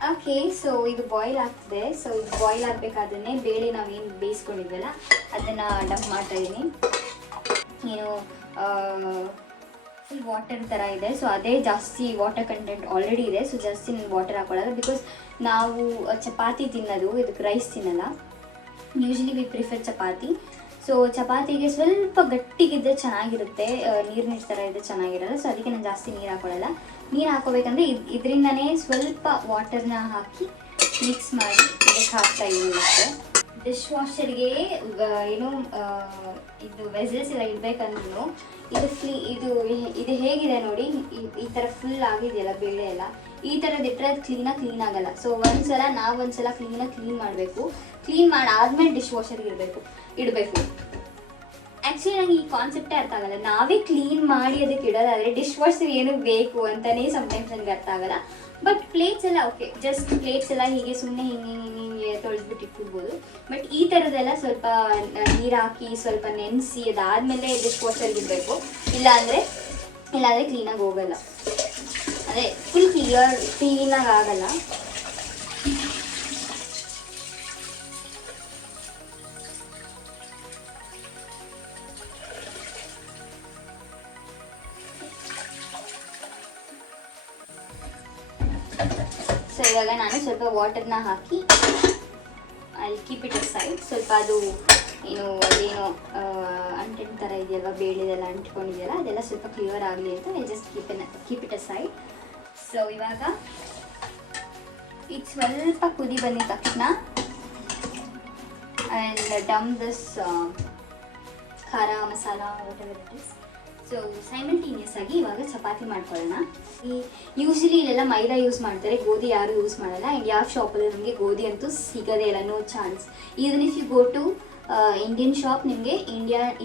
Okay, so ಇದು ಬಾಯ್ಲ್ ಆಗ್ತಿದೆ. ಸೊ ಇದು ಬಾಯ್ಲ್ ಆಗಬೇಕಾದ್ರೆ ಬೇಳೆ ನಾವೇನು ಬೇಯಿಸ್ಕೊಂಡಿದ್ವಲ್ಲ ಅದನ್ನು ಡಂಪ್ ಮಾಡ್ತಾಯಿದ್ದೀನಿ. ಏನು ಫುಲ್ ವಾಟರ್ ಥರ ಇದೆ. ಸೊ ಅದೇ ಜಾಸ್ತಿ ವಾಟರ್ ಕಂಟೆಂಟ್ ಆಲ್ರೆಡಿ ಇದೆ. ಸೊ ಜಾಸ್ತಿ ನಾನು ವಾಟರ್ ಹಾಕೊಳ್ಳೋದು, ಬಿಕಾಸ್ ನಾವು ಚಪಾತಿ ತಿನ್ನೋದು, ಇದಕ್ಕೆ ರೈಸ್ ತಿನ್ನಲ್ಲ. Usually we prefer chapati. So ಚಪಾತಿಗೆ ಸ್ವಲ್ಪ ಗಟ್ಟಿಗಿದ್ದರೆ ಚೆನ್ನಾಗಿರುತ್ತೆ, ನೀರು ಥರ ಇದ್ದರೆ ಚೆನ್ನಾಗಿರಲ್ಲ. ಸೊ ಅದಕ್ಕೆ ನಾನು ಜಾಸ್ತಿ ನೀರು ಹಾಕೊಳ್ಳಲ್ಲ. ನೀರು ಹಾಕೋಬೇಕಂದ್ರೆ ಇದರಿಂದನೇ ಸ್ವಲ್ಪ ವಾಟರ್ನ ಹಾಕಿ ಮಿಕ್ಸ್ ಮಾಡಿ ಇದಕ್ಕೆ ಹಾಕ್ತಾಯಿದ್ದೀನಿ. ಅಷ್ಟೇ. ಡಿಶ್ ವಾಷರ್ಗೆ ಏನು ಇದು ವೆಸಲ್ಸ್ ಎಲ್ಲ ಇಡಬೇಕಂದ್ರೂ ಇದು ಹೇಗಿದೆ ನೋಡಿ, ಈ ಥರ ಫುಲ್ ಆಗಿದೆಯಲ್ಲ ಬೇಳೆ ಎಲ್ಲ, ಈ ಥರದ್ದು ಇಟ್ಟರೆ ಅದು ಕ್ಲೀನ್ ಆಗಲ್ಲ. ಸೊ ಒಂದ್ಸಲ ಕ್ಲೀನ್ ಮಾಡಬೇಕು. ಕ್ಲೀನ್ ಮಾಡಾದ್ಮೇಲೆ ಡಿಶ್ ವಾಷರ್ಗೆ ಇಡಬೇಕು. ಆ್ಯಕ್ಚುಲಿ ನನಗೆ ಈ ಕಾನ್ಸೆಪ್ಟೇ ಅರ್ಥ ಆಗಲ್ಲ. ನಾವೇ ಕ್ಲೀನ್ ಮಾಡಿ ಅದಕ್ಕೆ ಇಡೋದಾದರೆ ಡಿಶ್ ವಾಷರ್ ಏನು ಬೇಕು ಅಂತಲೇ ಸಮ್ಟೈಮ್ಸ್ ನನಗೆ ಅರ್ಥ ಆಗಲ್ಲ. ಬಟ್ ಪ್ಲೇಟ್ಸ್ ಎಲ್ಲ ಓಕೆ, ಜಸ್ಟ್ ಪ್ಲೇಟ್ಸ್ ಎಲ್ಲ ಹೀಗೆ ಸುಮ್ಮನೆ ಹಿಂಗೆ ತೊಳೆದ್ಬಿಟ್ಟು ಇಟ್ಬಿಡ್ಬೋದು. ಬಟ್ ಈ ಥರದ್ದೆಲ್ಲ ಸ್ವಲ್ಪ ನೀರು ಹಾಕಿ ಸ್ವಲ್ಪ ನೆನೆಸಿ ಅದಾದಮೇಲೆ ಡಿಶ್ ವಾಷರ್ಗೆ ಇಡಬೇಕು. ಇಲ್ಲಾಂದರೆ ಕ್ಲೀನಾಗಿ ಹೋಗಲ್ಲ, ಅದೇ ಫುಲ್ ಕ್ಲೀನಾಗಿ ಆಗಲ್ಲ. ಇವಾಗ ನಾನು ಸ್ವಲ್ಪ ವಾಟರ್ನ ಹಾಕಿ ಅಲ್ಲಿ ಕೀಪ್ ಇಟ್ ಸೈಡ್. ಸ್ವಲ್ಪ ಅದು ಅದೇನೋ ಅಂಟಿನ ಥರ ಇದೆಯಲ್ವ, ಬೇಳೆದೆಲ್ಲ ಅಂಟ್ಕೊಂಡಿದೆಯಲ್ಲ, ಅದೆಲ್ಲ ಸ್ವಲ್ಪ ಕ್ಲಿಯರ್ ಆಗಲಿ ಅಂತ I just keep it side. So ಇವಾಗ ಇದು ಸ್ವಲ್ಪ ಕುದಿ ಬಂದಿದ ತಕ್ಷಣ ಆ್ಯಂಡ್ ಡಮ್ ದಿಸ್ ಖಾರ masala what ever it is. So simultaneous ಆಗಿ ಇವಾಗ ಚಪಾತಿ ಮಾಡ್ಕೊಳ್ಳೋಣ. ಯೂಶಲಿ ಇಲ್ಲೆಲ್ಲ ಮೈದಾ ಯೂಸ್ ಮಾಡ್ತಾರೆ, ಗೋಧಿ ಯಾರು ಯೂಸ್ ಮಾಡಲ್ಲ. ಆ್ಯಂಡ್ ಯಾವ ಶಾಪಲ್ಲಿ ನಮಗೆ ಗೋಧಿ ಅಂತೂ ಸಿಗೋದೇ ಇಲ್ಲ, no chance. Even if you go to Indian shop, ನಿಮಗೆ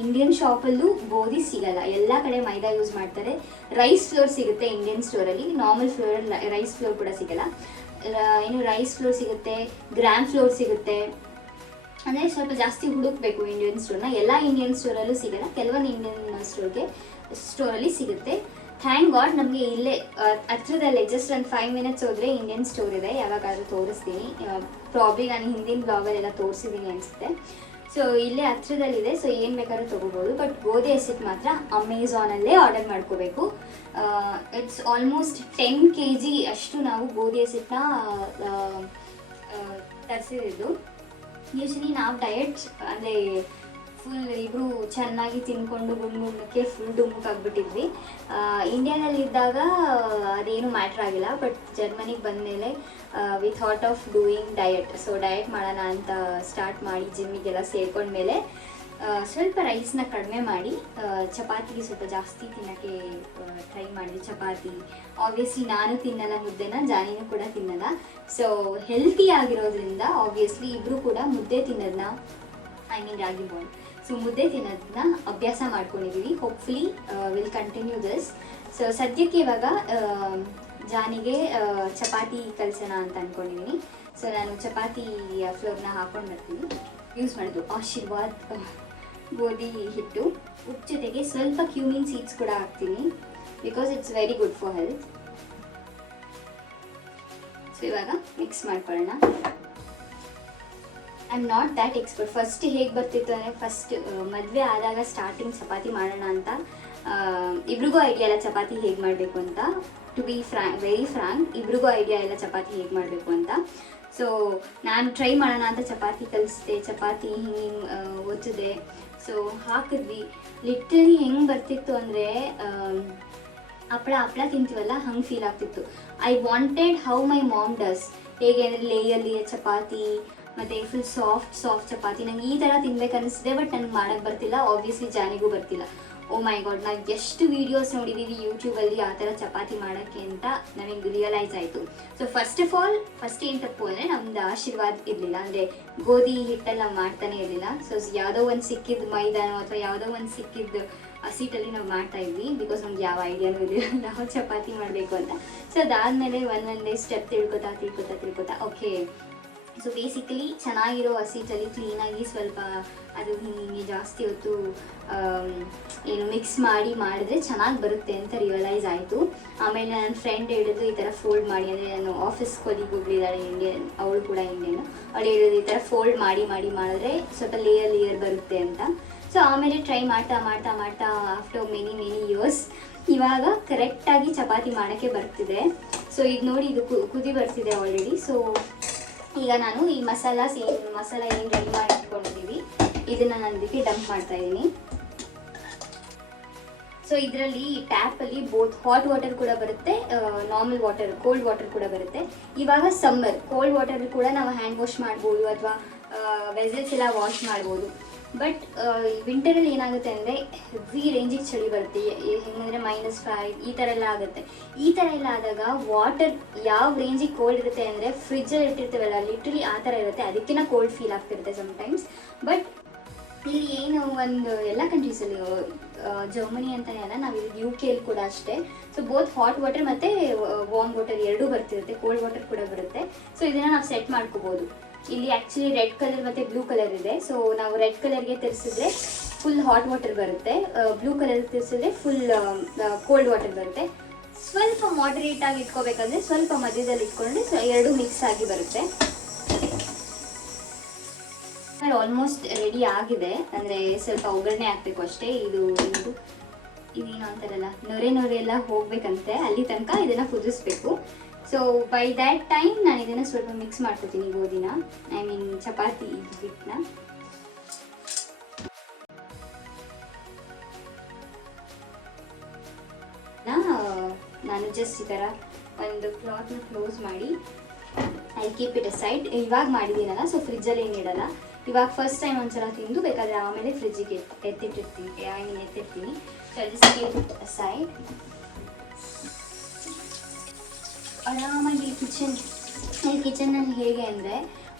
ಇಂಡಿಯನ್ ಶಾಪಲ್ಲೂ ಗೋಧಿ ಸಿಗಲ್ಲ. ಎಲ್ಲ ಕಡೆ ಮೈದಾ ಯೂಸ್ ಮಾಡ್ತಾರೆ. ರೈಸ್ ಫ್ಲೋರ್ ಸಿಗುತ್ತೆ ಇಂಡಿಯನ್ ಸ್ಟೋರಲ್ಲಿ, ನಾರ್ಮಲ್ ಫ್ಲೋರ್ ರೈಸ್ ಫ್ಲೋರ್ ಕೂಡ ಸಿಗಲ್ಲ. ರೈಸ್ ಫ್ಲೋರ್ ಸಿಗುತ್ತೆ, ಗ್ರಾಮ್ ಫ್ಲೋರ್ ಸಿಗುತ್ತೆ. ಅಂದರೆ ಸ್ವಲ್ಪ ಜಾಸ್ತಿ ಹುಡುಕಬೇಕು ಇಂಡಿಯನ್ ಸ್ಟೋರ್ನ. ಎಲ್ಲ ಇಂಡಿಯನ್ ಸ್ಟೋರಲ್ಲೂ ಸಿಗಲ್ಲ, ಕೆಲವೊಂದು ಇಂಡಿಯನ್ ಸ್ಟೋರಲ್ಲಿ ಸಿಗುತ್ತೆ. ಥ್ಯಾಂಕ್ ಗಾಡ್ ನಮಗೆ ಇಲ್ಲೇ ಹತ್ರದಲ್ಲೇ ಜಸ್ಟ್ ಒಂದು 5 minutes ಹೋದರೆ ಇಂಡಿಯನ್ ಸ್ಟೋರ್ ಇದೆ. ಯಾವಾಗಾದರೂ ತೋರಿಸ್ತೀನಿ, ಪ್ರಾಬ್ಲಿ ನಾನು ಹಿಂದಿನ ಬ್ಲಾಗಲ್ಲೆಲ್ಲ ತೋರಿಸಿದ್ದೀನಿ ಅನಿಸುತ್ತೆ. ಸೊ ಇಲ್ಲೇ ಹತ್ರದಲ್ಲಿದೆ, ಸೊ ಏನು ಬೇಕಾದ್ರೂ ತೊಗೋಬೋದು. ಬಟ್ ಗೋಧಿ ಹಸಿಟ್ಟು ಮಾತ್ರ ಅಮೆಝಾನಲ್ಲೇ ಆರ್ಡರ್ ಮಾಡ್ಕೋಬೇಕು. ಇಟ್ಸ್ ಆಲ್ಮೋಸ್ಟ್ 10 kg ಅಷ್ಟು ನಾವು ಗೋಧಿ ಹಸಿಟ್ಟನ್ನ ತರಿಸಿದ್ದು. ಯೂಶಲಿ ನಾವು ಡಯಟ್ ಅಂದರೆ ಫುಲ್ ಇಬ್ಬರು ಚೆನ್ನಾಗಿ ತಿನ್ಕೊಂಡು ಗುಂಡ್ಗುಂಡಕ್ಕೆ ಫುಲ್ ಡುಮ್ಮಕ್ಕಾಗ್ಬಿಟ್ಟಿದ್ವಿ. ಇಂಡಿಯಾದಲ್ಲಿದ್ದಾಗ ಅದೇನು ಮ್ಯಾಟ್ರ್ ಆಗಿಲ್ಲ. ಬಟ್ ಜರ್ಮನಿಗೆ ಬಂದಮೇಲೆ we thought of doing diet. So diet ಮಾಡೋಣ ಅಂತ ಸ್ಟಾರ್ಟ್ ಮಾಡಿ ಜಿಮ್ಮಿಗೆಲ್ಲ ಸೇರ್ಕೊಂಡ್ಮೇಲೆ ಸ್ವಲ್ಪ ರೈಸ್ನ ಕಡಿಮೆ ಮಾಡಿ ಚಪಾತಿಗೆ ಸ್ವಲ್ಪ ಜಾಸ್ತಿ ತಿನ್ನೋಕ್ಕೆ ಟ್ರೈ ಮಾಡಿದ್ವಿ. ಚಪಾತಿ ಆಬ್ವಿಯಸ್ಲಿ ನಾನು ತಿನ್ನಲ್ಲ ಮುದ್ದೆನ, ಜಾನಿನೂ ಕೂಡ ತಿನ್ನಲ್ಲ. ಸೊ ಹೆಲ್ತಿ ಆಗಿರೋದ್ರಿಂದ ಆಬ್ವಿಯಸ್ಲಿ ಇಬ್ಬರು ಕೂಡ ಮುದ್ದೆ ತಿನ್ನೋದನ್ನ, I mean ragi ball, so ಮುದ್ದೆ ತಿನ್ನೋದನ್ನ ಅಭ್ಯಾಸ ಮಾಡ್ಕೊಂಡಿದ್ದೀವಿ. Hopefully will continue this. So ಸದ್ಯಕ್ಕೆ ಇವಾಗ ಜಾನಿಗೆ ಚಪಾತಿ ಕಲಿಸೋಣ ಅಂತ ಅಂದ್ಕೊಂಡಿದ್ದೀನಿ. ಸೊ ನಾನು ಚಪಾತಿ ಫ್ಲೋರ್ನ ಹಾಕೊಂಡು ಬರ್ತೀನಿ. ಯೂಸ್ ಮಾಡೋದು ಆಶೀರ್ವಾದ್ ಗೋಧಿ ಹಿಟ್ಟು. ಉಪ್ಪು ಜೊತೆಗೆ ಸ್ವಲ್ಪ ಕ್ಯೂಮಿನ್ ಸೀಡ್ಸ್ ಕೂಡ ಹಾಕ್ತೀನಿ, because it's very good for health. So ಇವಾಗ ಮಿಕ್ಸ್ ಮಾಡ್ಕೊಳ್ಳೋಣ. I am not that expert. First ಹೇಗೆ ಬರ್ತಿತ್ತು ಅಂದರೆ, ಫಸ್ಟ್ ಮದುವೆ ಆದಾಗ ಸ್ಟಾರ್ಟಿಂಗ್ ಚಪಾತಿ ಮಾಡೋಣ ಅಂತ ಇಬ್ರಿಗೂ ಐಡಿಯಾ ಇಲ್ಲ ಚಪಾತಿ ಹೇಗೆ ಮಾಡಬೇಕು ಅಂತ. ಟು ಬಿ ವೆರಿ ಫ್ರಾಂಕ್, ಇಬ್ರಿಗೂ ಐಡಿಯಾ ಇಲ್ಲ ಚಪಾತಿ ಹೇಗೆ ಮಾಡಬೇಕು ಅಂತ. ಸೊ ನಾನು ಟ್ರೈ ಮಾಡೋಣ ಅಂತ ಚಪಾತಿ ಕಲಿಸಿದೆ, ಚಪಾತಿ ಹಿಂಗೆ ಒತ್ತಿದೆ. ಸೊ ಹಾಕಿದ್ವಿ, ಲಿಟ್ರಲಿ ಹೆಂಗೆ ಬರ್ತಿತ್ತು ಅಂದರೆ ಹಪ್ಪಳ ತಿಂತೀವಲ್ಲ ಹಂಗೆ ಫೀಲ್ ಆಗ್ತಿತ್ತು. I wanted how my mom does, ಹೇಗೆ ಅಂದರೆ ಲೇಯರ್ ಚಪಾತಿ ಮತ್ತು ಫುಲ್ ಸಾಫ್ಟ್ ಚಪಾತಿ. ನಂಗೆ ಈ ಥರ ತಿನ್ಬೇಕು ಅನಿಸಿದೆ, ಬಟ್ ನನಗೆ ಮಾಡೋಕ್ಕೆ ಬರ್ತಿಲ್ಲ. ಆಬ್ವಿಯಸ್ಲಿ ಜಾನಿಗೂ ಬರ್ತಿಲ್ಲ. ಓ ಮೈ ಗಾಡ್, ನಾವು ಎಷ್ಟು ವೀಡಿಯೋಸ್ ನೋಡಿದ್ದೀವಿ ಯೂಟ್ಯೂಬಲ್ಲಿ ಆ ಥರ ಚಪಾತಿ ಮಾಡೋಕ್ಕೆ ಅಂತ ನನಗೆ ರಿಯಲೈಸ್ ಆಯಿತು. So first of all first ಏನು ತಪ್ಪು ಅಂದರೆ ನಮ್ದು ಆಶೀರ್ವಾದ್ ಇರಲಿಲ್ಲ, ಅಂದರೆ ಗೋಧಿ ಹಿಟ್ಟಲ್ಲಿ ನಾವು ಮಾಡ್ತಾನೆ ಇರಲಿಲ್ಲ. ಸೊ ಯಾವುದೋ ಒಂದು ಸಿಕ್ಕಿದ್ದು ಮೈದಾನೋ ಅಥವಾ ಯಾವುದೋ ಒಂದು ಸಿಕ್ಕಿದ್ದು ಹಸಿಟ್ಟಲ್ಲಿ ನಾವು ಮಾಡ್ತಾಯಿದ್ವಿ, ಬಿಕಾಸ್ ನಮ್ಗೆ ಯಾವ ಐಡಿಯಾನೂ ಇರಲಿಲ್ಲ ನಾವು ಚಪಾತಿ ಮಾಡಬೇಕು ಅಂತ. ಸೊ ಅದಾದಮೇಲೆ ಒಂದೊಂದೇ ಸ್ಟೆಪ್ ತಿಳ್ಕೊತಾ ಓಕೆ. ಸೊ ಬೇಸಿಕಲಿ ಚೆನ್ನಾಗಿರೋ ಹಸಿಟ್ಟಲ್ಲಿ ಕ್ಲೀನಾಗಿ ಸ್ವಲ್ಪ ಅದು ಹಿಂಗೆ ಜಾಸ್ತಿ ಹೊತ್ತು ಮಿಕ್ಸ್ ಮಾಡಿದ್ರೆ ಚೆನ್ನಾಗಿ ಬರುತ್ತೆ ಅಂತ ರಿಯಲೈಸ್ ಆಯಿತು. ಆಮೇಲೆ ನನ್ನ ಫ್ರೆಂಡ್ ಹೇಳಿದ್ರು ಈ ಥರ ಫೋಲ್ಡ್ ಮಾಡಿ, ಅಂದರೆ ನಾನು ಆಫೀಸ್ ಕೊಲಿಗೆ ಒಬ್ಬಳಿದ್ದಾಳೆ ಇಂಡಿಯನ್, ಅವಳು ಕೂಡ ಇಂಡಿಯನ್, ಅವಳು ಹೇಳಿದ್ರು ಈ ಥರ ಫೋಲ್ಡ್ ಮಾಡಿ ಮಾಡಿದ್ರೆ ಸ್ವಲ್ಪ ಲೇಯರ್ ಬರುತ್ತೆ ಅಂತ. ಸೊ ಆಮೇಲೆ ಟ್ರೈ ಮಾಡ್ತಾ ಆಫ್ಟರ್ ಮೆನಿ ಇಯರ್ಸ್ ಇವಾಗ ಕರೆಕ್ಟಾಗಿ ಚಪಾತಿ ಮಾಡೋಕ್ಕೆ ಬರ್ತಿದೆ. ಸೊ ಇದು ನೋಡಿ, ಇದು ಕುದಿ ಬರ್ತಿದೆ ಆಲ್ರೆಡಿ. ಸೊ ಈಗ ನಾನು ಈ ಮಸಾಲ ಏನು ರೆಡಿ ಮಾಡಿ ಇಟ್ಕೊಂಡಿದ್ದೀವಿ ಇದನ್ನು ನಾನು ಇದಕ್ಕೆ ಡಂಪ್ ಮಾಡ್ತಾ ಇದ್ದೀನಿ. ಸೊ ಇದರಲ್ಲಿ ಟ್ಯಾಪಲ್ಲಿ ಬೋತ್ ಹಾಟ್ ವಾಟರ್ ಕೂಡ ಬರುತ್ತೆ, ನಾರ್ಮಲ್ ವಾಟರ್ ಕೋಲ್ಡ್ ವಾಟರ್ ಕೂಡ ಬರುತ್ತೆ. ಇವಾಗ ಸಮ್ಮರ್, ಕೋಲ್ಡ್ ವಾಟರ್ ಕೂಡ ನಾವು ಹ್ಯಾಂಡ್ ವಾಶ್ ಮಾಡ್ಬೋದು ಅಥವಾ ವೆಸಲ್ಸ್ ಎಲ್ಲ ವಾಶ್ ಮಾಡ್ಬೋದು. ಬಟ್ ವಿಂಟರಲ್ಲಿ ಏನಾಗುತ್ತೆ ಅಂದರೆ ಹೆವಿ ರೇಂಜಿಗೆ ಚಳಿ ಬರುತ್ತೆ, ಹೆಂಗಂದರೆ -5 ಈ ಥರ ಎಲ್ಲ ಆಗುತ್ತೆ. ಈ ಥರ ಎಲ್ಲ ಆದಾಗ ವಾಟರ್ ಯಾವ ರೇಂಜಿಗೆ ಕೋಲ್ಡ್ ಇರುತ್ತೆ ಅಂದರೆ ಫ್ರಿಜ್ಜಲ್ಲಿ ಇಟ್ಟಿರ್ತೀವಲ್ಲ ಲಿಟ್ರಲಿ ಆ ಥರ ಇರುತ್ತೆ, ಅದಕ್ಕಿಂತ ಕೋಲ್ಡ್ ಫೀಲ್ ಆಗ್ತಿರುತ್ತೆ ಸಮ್ಟೈಮ್ಸ್. ಬಟ್ ಇಲ್ಲಿ ಏನು ಒಂದು ಎಲ್ಲ ಕಂಟ್ರೀಸಲ್ಲಿ ಜರ್ಮನಿ ಅಂತಲೇ ಅಲ್ಲ, ನಾವು ಇಲ್ಲಿ UK ಕೂಡ ಅಷ್ಟೇ. ಸೊ ಬೋತ್ ಹಾಟ್ ವಾಟರ್ ಮತ್ತು ವಾರ್ಮ್ ವಾಟರ್ ಎರಡೂ ಬರ್ತಿರುತ್ತೆ, ಕೋಲ್ಡ್ ವಾಟರ್ ಕೂಡ ಬರುತ್ತೆ. ಸೊ ಇದನ್ನು ನಾವು ಸೆಟ್ ಮಾಡ್ಕೋಬೋದು. ಇಲ್ಲಿ ಆ್ಯಕ್ಚುಲಿ ರೆಡ್ ಕಲರ್ ಮತ್ತು ಬ್ಲೂ ಕಲರ್ ಇದೆ. ಸೊ ನಾವು ರೆಡ್ ಕಲರ್ಗೆ ತಿರ್ಸಿದ್ರೆ ಫುಲ್ ಹಾಟ್ ವಾಟರ್ ಬರುತ್ತೆ, ಬ್ಲೂ ಕಲರ್ ತಿರ್ಸಿದ್ರೆ ಫುಲ್ ಕೋಲ್ಡ್ ವಾಟರ್ ಬರುತ್ತೆ. ಸ್ವಲ್ಪ ಮಾಡ್ರೇಟ್ ಆಗಿ ಇಟ್ಕೋಬೇಕಂದ್ರೆ ಸ್ವಲ್ಪ ಮಧ್ಯದಲ್ಲಿ ಇಟ್ಕೊಂಡ್ರೆ ಎರಡೂ ಮಿಕ್ಸ್ ಆಗಿ ಬರುತ್ತೆ. ಆಲ್ಮೋಸ್ಟ್ ರೆಡಿ ಆಗಿದೆ, ಅಂದರೆ ಸ್ವಲ್ಪ ಒಗ್ಗರಣೆ ಹಾಕಬೇಕು ಅಷ್ಟೇ. ಇದೇನು ಅಂತಾರಲ್ಲ ನೊರೆ ಎಲ್ಲ ಹೋಗ್ಬೇಕಂತೆ, ಅಲ್ಲಿ ತನಕ ಇದನ್ನು ಕುದಿಸ್ಬೇಕು. ಸೊ ಬೈ ದ್ಯಾಟ್ ಟೈಮ್ ನಾನು ಇದನ್ನು ಸ್ವಲ್ಪ ಮಿಕ್ಸ್ ಮಾಡ್ಕೊತೀನಿ ಗೋಧಿನ, ಐ ಮೀನ್ ಚಪಾತಿ ಹಿಟ್ಟನ್ನ. ನಾನು ಜಸ್ಟ್ ಈ ಥರ ಒಂದು ಕ್ಲಾತ್ನ ಕ್ಲೋಸ್ ಮಾಡಿ ಐ ಕೀಪ್ ಇಟ್ ಅಸೈಡ್. ಇವಾಗ ಮಾಡಿದ್ದೀನಲ್ಲ, ಸೊ ಫ್ರಿಜ್ಜಲ್ಲಿ ಏನು ಇಡಲ್ಲ. ಇವಾಗ ಫಸ್ಟ್ ಟೈಮ್ ಒಂದ್ಸಲ ತಿಂದು ಬೇಕಾದರೆ ಆಮೇಲೆ ಫ್ರಿಜ್ಜಿಗೆ ಎತ್ತಿಟ್ಟಿರ್ತೀನಿ. So I just keep it aside. ಆರಾಮಾಗಿ ಕಿಚನ್ನಲ್ಲಿ ಹೇಗೆ ಅಂದರೆ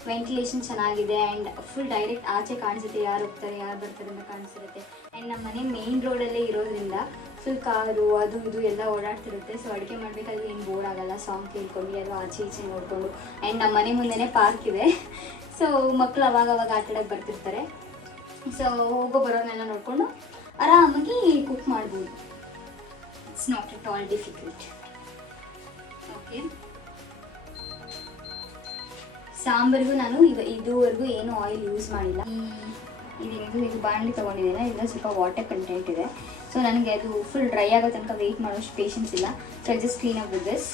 ವೆಂಟಿಲೇಷನ್ ಚೆನ್ನಾಗಿದೆ ಆ್ಯಂಡ್ ಫುಲ್ ಡೈರೆಕ್ಟ್ ಆಚೆ ಕಾಣಿಸುತ್ತೆ, ಯಾರು ಹೋಗ್ತಾರೆ ಯಾರು ಬರ್ತಾರೆ ಅಂತ ಕಾಣಿಸಿರುತ್ತೆ. ಆ್ಯಂಡ್ ನಮ್ಮ ಮನೆ ಮೇನ್ ರೋಡಲ್ಲೇ ಇರೋದ್ರಿಂದ ಫುಲ್ ಕಾರು ಅದು ಇದು ಎಲ್ಲ ಓಡಾಡ್ತಿರುತ್ತೆ. ಸೊ ಅಡುಗೆ ಮಾಡಬೇಕಾದ್ರೆ ಏನು ಬೋರ್ ಆಗಲ್ಲ, ಸಾಂಗ್ ಕೇಳ್ಕೊಂಡು ಎಲ್ಲೋ ಆಚೆ ಈಚೆ ನೋಡಿಕೊಂಡು. ಆ್ಯಂಡ್ ನಮ್ಮ ಮನೆ ಮುಂದೆನೇ ಪಾರ್ಕ್ ಇದೆ, ಸೊ ಮಕ್ಕಳು ಅವಾಗ ಆಟಾಡೋಕ್ಕೆ ಬರ್ತಿರ್ತಾರೆ. ಸೊ ಹೋಗೋ ಬರೋನೆಲ್ಲ ನೋಡಿಕೊಂಡು ಆರಾಮಾಗಿ ಕುಕ್ ಮಾಡ್ಬೋದು. It's not at all difficult. Okay, ಸಾಂಬಾರಿಗೂ ನಾನು ಇದುವರೆಗೂ ಏನು ಆಯಿಲ್ ಯೂಸ್ ಮಾಡಿಲ್ಲ. ಇದು ಬಾಣಲಿ ತೊಗೊಂಡಿದ್ದೇನೆ, ಇದರಲ್ಲಿ ಸ್ವಲ್ಪ ವಾಟರ್ ಕಂಟೆಂಟ್ ಇದೆ. ಸೊ ನನಗೆ ಅದು ಫುಲ್ ಡ್ರೈ ಆಗೋ ತನಕ ವೆಯ್ಟ್ ಮಾಡೋಷ್ಟು ಪೇಷನ್ಸ್ ಇಲ್ಲ. So I just clean up with this.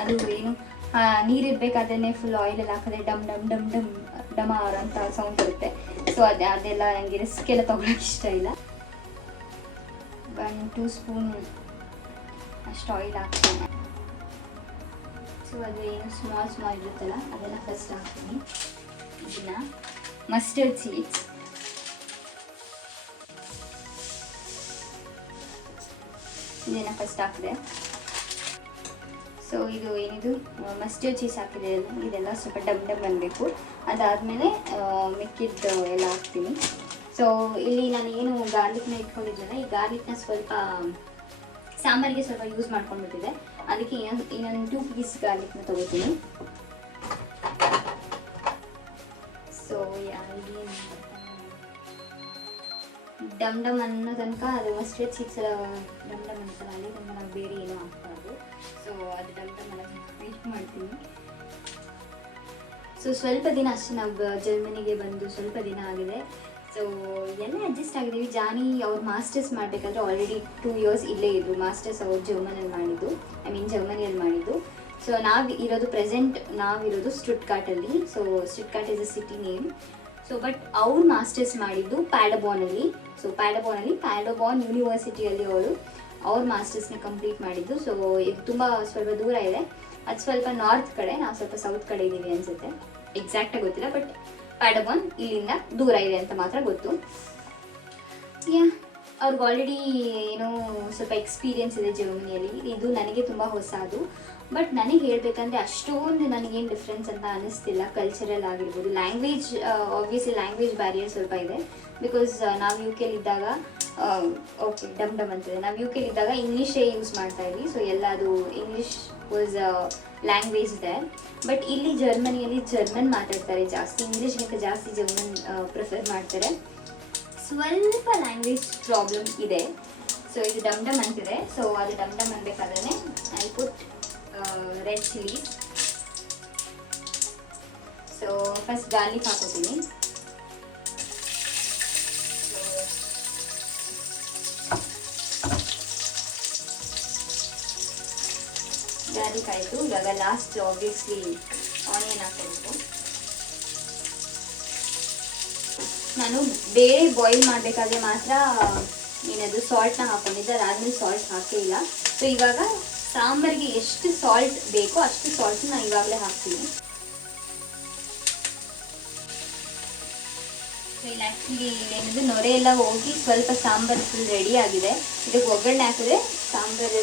ಅದು ಏನು ನೀರಿರಬೇಕಾದ್ರೆ ಫುಲ್ ಆಯಿಲೆಲ್ಲ ಹಾಕಿದ್ರೆ ಡಮ್ ಡಮ್ ಡಮ್ ಡಮ್ ಡಮಾರ್ ಅಂತ ಸೌಂಡ್ ಬರುತ್ತೆ. ಸೊ ಅದೆಲ್ಲ ನನಗೆ ರಿಸ್ಕ್ ಎಲ್ಲ ತೊಗೊಳಕ್ಕೆ ಇಷ್ಟ ಇಲ್ಲ. 1-2 ಸ್ಪೂನ್ ಅಷ್ಟು ಆಯಿಲ್ ಹಾಕ್ತೀನಿ. ಸೊ ಅದು ಏನು ಸ್ಮಾಲ್ ಇರುತ್ತಲ್ಲ ಅದೆಲ್ಲ ಫಸ್ಟ್ ಹಾಕ್ತೀನಿ. ಇದನ್ನು ಮಸ್ಟರ್ಡ್ ಸೀಡ್ಸ್, ಇದನ್ನು ಫಸ್ಟ್ ಹಾಕಿದೆ. ಸೊ ಇದು ಏನಿದು ಮಸ್ಟರ್ಡ್ ಚೀಸ್ ಹಾಕಿದೆ, ಇದೆಲ್ಲ ಸ್ವಲ್ಪ ಡಮ್ ಅನ್ನಬೇಕು. ಅದಾದಮೇಲೆ ಮಿಕ್ಕಿದ್ದು ಎಲ್ಲ ಹಾಕ್ತೀನಿ. ಸೊ ಇಲ್ಲಿ ನಾನು ಏನು ಗಾರ್ಲಿಕ್ನ ಇಟ್ಕೊಂಡಿದ್ದೆನಲ್ಲ, ಈ ಗಾರ್ಲಿಕ್ನ ಸ್ವಲ್ಪ ಸಾಂಬಾರಿಗೆ ಸ್ವಲ್ಪ ಯೂಸ್ ಮಾಡ್ಕೊಂಡ್ಬಿಟ್ಟಿದೆ. ಅದಕ್ಕೆ ಇನ್ನೊಂದು 2 ಪೀಸ್ ಗಾರ್ಲಿಕ್ನ ತೊಗೋತೀನಿ. ಸೊ ಡಮ್ ಅನ್ನೋ ತನಕ ಅದು ಮಸ್ಟರ್ಡ್ ಚೀಸ್ ಡಮ್ ಅಂತಲ್ಲ, ಅಲ್ಲಿ ತನಕ ನಾವು ಬೇರೆ ಏನೂ ಹಾಕ್ಬಾರ್ದು. ಸೊ ಅದು ಡಮ್ ಎಲ್ಲ ವೇಟ್ ಮಾಡ್ತೀನಿ. ಸೊ ಸ್ವಲ್ಪ ದಿನ ಅಷ್ಟೇ ನಾವು ಜರ್ಮನಿಗೆ ಬಂದು ಸ್ವಲ್ಪ ದಿನ ಆಗಿದೆ. ಸೊ ಎಲ್ಲ ಅಡ್ಜಸ್ಟ್ ಆಗಿದ್ದೀವಿ. ಜಾನಿ ಅವ್ರು ಮಾಸ್ಟರ್ಸ್ ಮಾಡಬೇಕಾದ್ರೆ ಆಲ್ರೆಡಿ 2 ಇಯರ್ಸ್ ಇಲ್ಲೇ ಇದ್ದರು. ಮಾಸ್ಟರ್ಸ್ ಅವ್ರು ಜರ್ಮನಿಯಲ್ಲಿ ಮಾಡಿದ್ದು. ಸೊ ನಾವಿರೋದು ಸ್ಟುಟ್ಗಾರ್ಟಲ್ಲಿ. So Stuttgart is a city name. So but ಅವ್ರು ಮಾಸ್ಟರ್ಸ್ ಮಾಡಿದ್ದು ಪ್ಯಾಡಬೋನಲ್ಲಿ. ಸೊ ಪ್ಯಾಡಬೋನ್ ಯೂನಿವರ್ಸಿಟಿಯಲ್ಲಿ ಅವ್ರ ಮಾಸ್ಟರ್ಸ್ನ ಕಂಪ್ಲೀಟ್ ಮಾಡಿದ್ದು. ಸೊ ಇದು ತುಂಬ ಸ್ವಲ್ಪ ದೂರ ಇದೆ, ಅದು ಸ್ವಲ್ಪ ನಾರ್ತ್ ಕಡೆ, ನಾವು ಸ್ವಲ್ಪ ಸೌತ್ ಕಡೆ ಇದ್ದೀವಿ ಅನಿಸುತ್ತೆ, ಎಕ್ಸಾಕ್ಟಾಗಿ ಗೊತ್ತಿಲ್ಲ. ಬಟ್ ಪ್ಯಾಡಬೋನ್ ಇಲ್ಲಿಂದ ದೂರ ಇದೆ ಅಂತ ಮಾತ್ರ ಗೊತ್ತು. ಅವ್ರಿಗೆ ಆಲ್ರೆಡಿ ಏನೋ ಸ್ವಲ್ಪ ಎಕ್ಸ್ಪೀರಿಯೆನ್ಸ್ ಇದೆ ಜರ್ಮನಿಯಲ್ಲಿ. ಇದು ನನಗೆ ತುಂಬ ಹೊಸದು. ಬಟ್ ನನಗೆ ಹೇಳಬೇಕಂದ್ರೆ ಅಷ್ಟೊಂದು ನನಗೇನು ಡಿಫ್ರೆನ್ಸ್ ಅಂತ ಅನ್ನಿಸ್ತಿಲ್ಲ. ಕಲ್ಚರಲ್ ಆಗಿರ್ಬೋದು, ಲ್ಯಾಂಗ್ವೇಜ್ ಆಬ್ವಿಯಸ್ಲಿ ಲ್ಯಾಂಗ್ವೇಜ್ ಬ್ಯಾರಿಯರ್ ಸ್ವಲ್ಪ ಇದೆ. ಬಿಕಾಸ್ ನಾವು ಯು ಕೆಲಿದ್ದಾಗ ಓಕೆ ಡಮ್ ಅಂತಿದೆ, ನಾವು ಯು ಕೆಲಿದ್ದಾಗ ಇಂಗ್ಲೀಷೇ ಯೂಸ್ ಮಾಡ್ತಾ ಇದ್ವಿ. ಸೊ ಎಲ್ಲ ಅದು ಇಂಗ್ಲೀಷ್ ವಾಸ್ ಲ್ಯಾಂಗ್ವೇಜ್ ಇದೆ. ಬಟ್ ಇಲ್ಲಿ ಜರ್ಮನಿಯಲ್ಲಿ ಜರ್ಮನ್ ಮಾತಾಡ್ತಾರೆ ಜಾಸ್ತಿ, ಇಂಗ್ಲೀಷ್ಗಿಂತ ಜಾಸ್ತಿ ಜರ್ಮನ್ ಪ್ರಿಫರ್ ಮಾಡ್ತಾರೆ. ಸ್ವಲ್ಪ ಲ್ಯಾಂಗ್ವೇಜ್ ಪ್ರಾಬ್ಲಮ್ ಇದೆ. ಸೊ ಇದು ಡಮ್ ಅಂತಿದೆ. ಸೊ ಅದು ಡಮ್ ಅನ್ಬೇಕಾದ್ರೆ I put red chilli. So first garlic ಹಾಕೋತೀನಿ. ಗಾರ್ಲಿಕ್ ಆಯಿತು. ಇವಾಗ ಲಾಸ್ಟ್ ಆಬ್ವಿಯಸ್ಲಿ ಆನಿಯನ್ ಹಾಕೋಬೇಕು. ನಾನು ಬೇಳೆ ಬಾಯ್ಲ್ ಮಾಡಬೇಕಾದ್ರೆ ಮಾತ್ರ ಏನದು ಸಾಲ್ಟ್ನ ಹಾಕೊಂಡಿದ್ದೆ, ಅದಾದ್ಮೇಲೆ ಸಾಲ್ಟ್ ಹಾಕೇ ಇಲ್ಲ. ಸೊ ಇವಾಗ ಸಾಂಬಾರಿಗೆ ಎಷ್ಟು ಸಾಲ್ಟ್ ಬೇಕೋ ಅಷ್ಟು ಸಾಲ್ಟ್ ನಾನು ಇವಾಗಲೇ ಹಾಕ್ತೀನಿ. ಸೊ ಇಲ್ಲಿ ಆ್ಯಕ್ಚುಲಿ ಏನದು ನೊರೆ ಎಲ್ಲ ಹೋಗಿ ಸ್ವಲ್ಪ ಸಾಂಬಾರು ಫುಲ್ ರೆಡಿ ಆಗಿದೆ. ಇದಕ್ಕೆ ಒಗ್ಗರಣೆ ಹಾಕಿದ್ರೆ ಸಾಂಬಾರು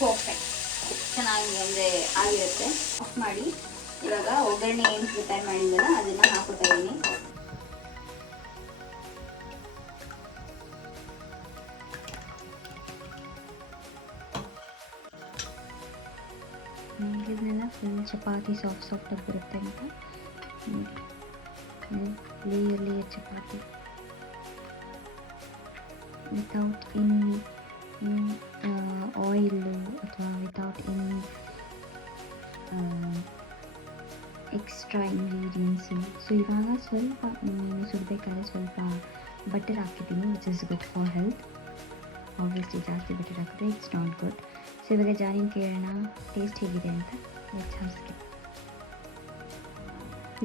ಪರ್ಫೆಕ್ಟ್ ಚೆನ್ನಾಗಿ ಅಂದರೆ ಆಗಿರುತ್ತೆ. ಆಫ್ ಮಾಡಿ ಇವಾಗ ಒಗ್ಗರಣೆ ಏನು ಪ್ರಿಪೇರ್ ಮಾಡಿದ್ದಲ್ಲ ಅದನ್ನು ಹಾಕೋತಾ ಇದ್ದೀನಿ. ಇದನ್ನೆಲ್ಲ ಫುಲ್ ಚಪಾತಿ ಸಾಫ್ಟಾಗಿ ಬರುತ್ತೆ ಅಂತ layer chapati without any oil ಅಥವಾ without any extra ingredients. So ಇವಾಗ ಸ್ವಲ್ಪ ಸುಡಬೇಕಾದ್ರೆ ಸ್ವಲ್ಪ ಬಟರ್ ಹಾಕಿದ್ದೀನಿ, which is good for health. Obviously ಜಾಸ್ತಿ ಬಟರ್ ಹಾಕಿದ್ರೆ ಇಟ್ಸ್ ನಾಟ್ ಗುಡ್. ಸೊ ಇವಾಗ ಜಾನಿನ ಕೇಳೋಣ ಟೇಸ್ಟ್ ಹೇಗಿದೆ ಅಂತ.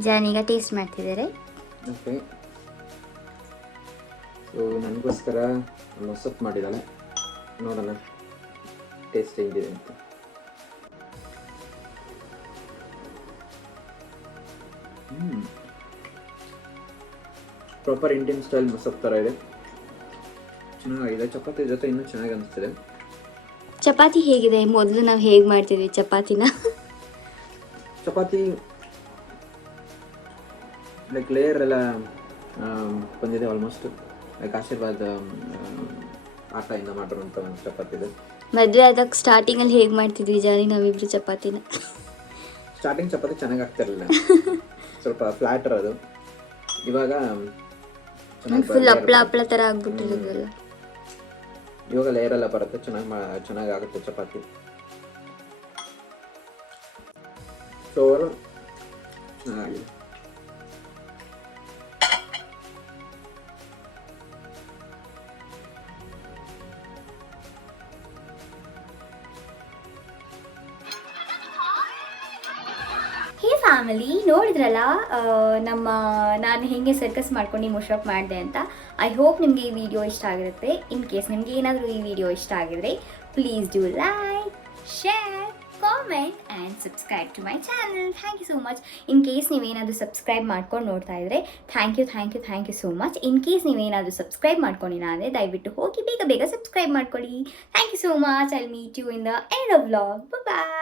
ಜಾನೀಗ ಟೇಸ್ಟ್ ಮಾಡ್ತಿದ್ದಾರೆ. ಓಕೆ, ಸೊ ನನಗೋಸ್ಕರ ಮೊಸಪ್ಪು ಮಾಡಿದ್ದಾಳೆ, ನೋಡೋಣ ಟೇಸ್ಟ್ ಹೆಂಗಿದೆ ಅಂತ. ಪ್ರಾಪರ್ ಇಂಡಿಯನ್ ಸ್ಟೈಲ್ ಮೊಸಪ್ಪು ಥರ ಇದೆ, ಚೆನ್ನಾಗಿದೆ. ಚಪಾತಿ ಜೊತೆ ಇನ್ನೂ ಚೆನ್ನಾಗಿ ಅನಿಸ್ತಿದೆ. ಚಪಾತಿ ಹೇಗಿದೆ? ಮೊದಲು ನಾವು ಹೇಗೆ ಮಾಡ್ತಿದ್ವಿ ಚಪಾತಿನ? ಚಪಾತಿ ಲೈಕ್ ಲೇಯರ್ ಎಲ್ಲ ಬಂದಿದೆ ಆಲ್ಮೋಸ್ಟ್, ಲೈಕ್ ಆಶೀರ್ವಾದ ಆಟದಿಂದ ಮಾಡಿರುವಂಥ ಒಂದು ಚಪಾತಿ ಇದೆ. ಮದುವೆ ಆದಾಗ ಸ್ಟಾರ್ಟಿಂಗಲ್ಲಿ ಹೇಗೆ ಮಾಡ್ತಿದ್ವಿ ಜಾನಿ ನಾವಿಬ್ರು ಚಪಾತಿನ? ಸ್ಟಾರ್ಟಿಂಗ್ ಚಪಾತಿ ಚೆನ್ನಾಗಿ ಆಗ್ತಿರಲಿಲ್ಲ, ಸ್ವಲ್ಪ ಫ್ಲಾಟರ್ ಅದು. ಇವಾಗ ಫುಲ್ ಹಪ್ಳ ಹಪ್ಳ ಥರ ಆಗ್ಬಿಟ್ಟಿರೋದಲ್ಲ. ಇವಾಗ ಲೇಯರ್ ಎಲ್ಲ ಬರುತ್ತೆ, ಚೆನ್ನಾಗಿ ಆಗುತ್ತೆ ಚಪಾತಿ. ಸೊ ಚೆನ್ನಾಗಿದೆ. ಹೇ ಫ್ಯಾಮಿಲಿ, ನೋಡಿದ್ರಲ್ಲ ನಾನು ಹೇಗೆ ಸರ್ಕಸ್ ಮಾಡ್ಕೊಂಡು ಮೊಷಪ್ ಮಾಡಿದೆ ಅಂತ. ಐ ಹೋಪ್ ನಿಮಗೆ ಈ ವಿಡಿಯೋ ಇಷ್ಟ ಆಗಿರುತ್ತೆ. ಇನ್ ಕೇಸ್ ನಿಮಗೆ ಏನಾದರೂ ಈ ವಿಡಿಯೋ ಇಷ್ಟ ಆಗಿದ್ರೆ please do like, share, comment and subscribe to my channel. Thank you so much. In case ನೀವೇನಾದರೂ ಸಬ್ಸ್ಕ್ರೈಬ್ ಮಾಡ್ಕೊಂಡು ನೋಡ್ತಾ ಇದ್ದರೆ thank you so much. In case ನೀವೇನಾದರೂ ಸಬ್ಸ್ಕ್ರೈಬ್ ಮಾಡ್ಕೊಂಡಿಲ್ಲ ಅಂದರೆ ದಯವಿಟ್ಟು ಹೋಗಿ ಬೇಗ ಸಬ್ಸ್ಕ್ರೈಬ್ ಮಾಡ್ಕೊಳ್ಳಿ. Thank you so much. I will meet you in the end of vlog. Bye.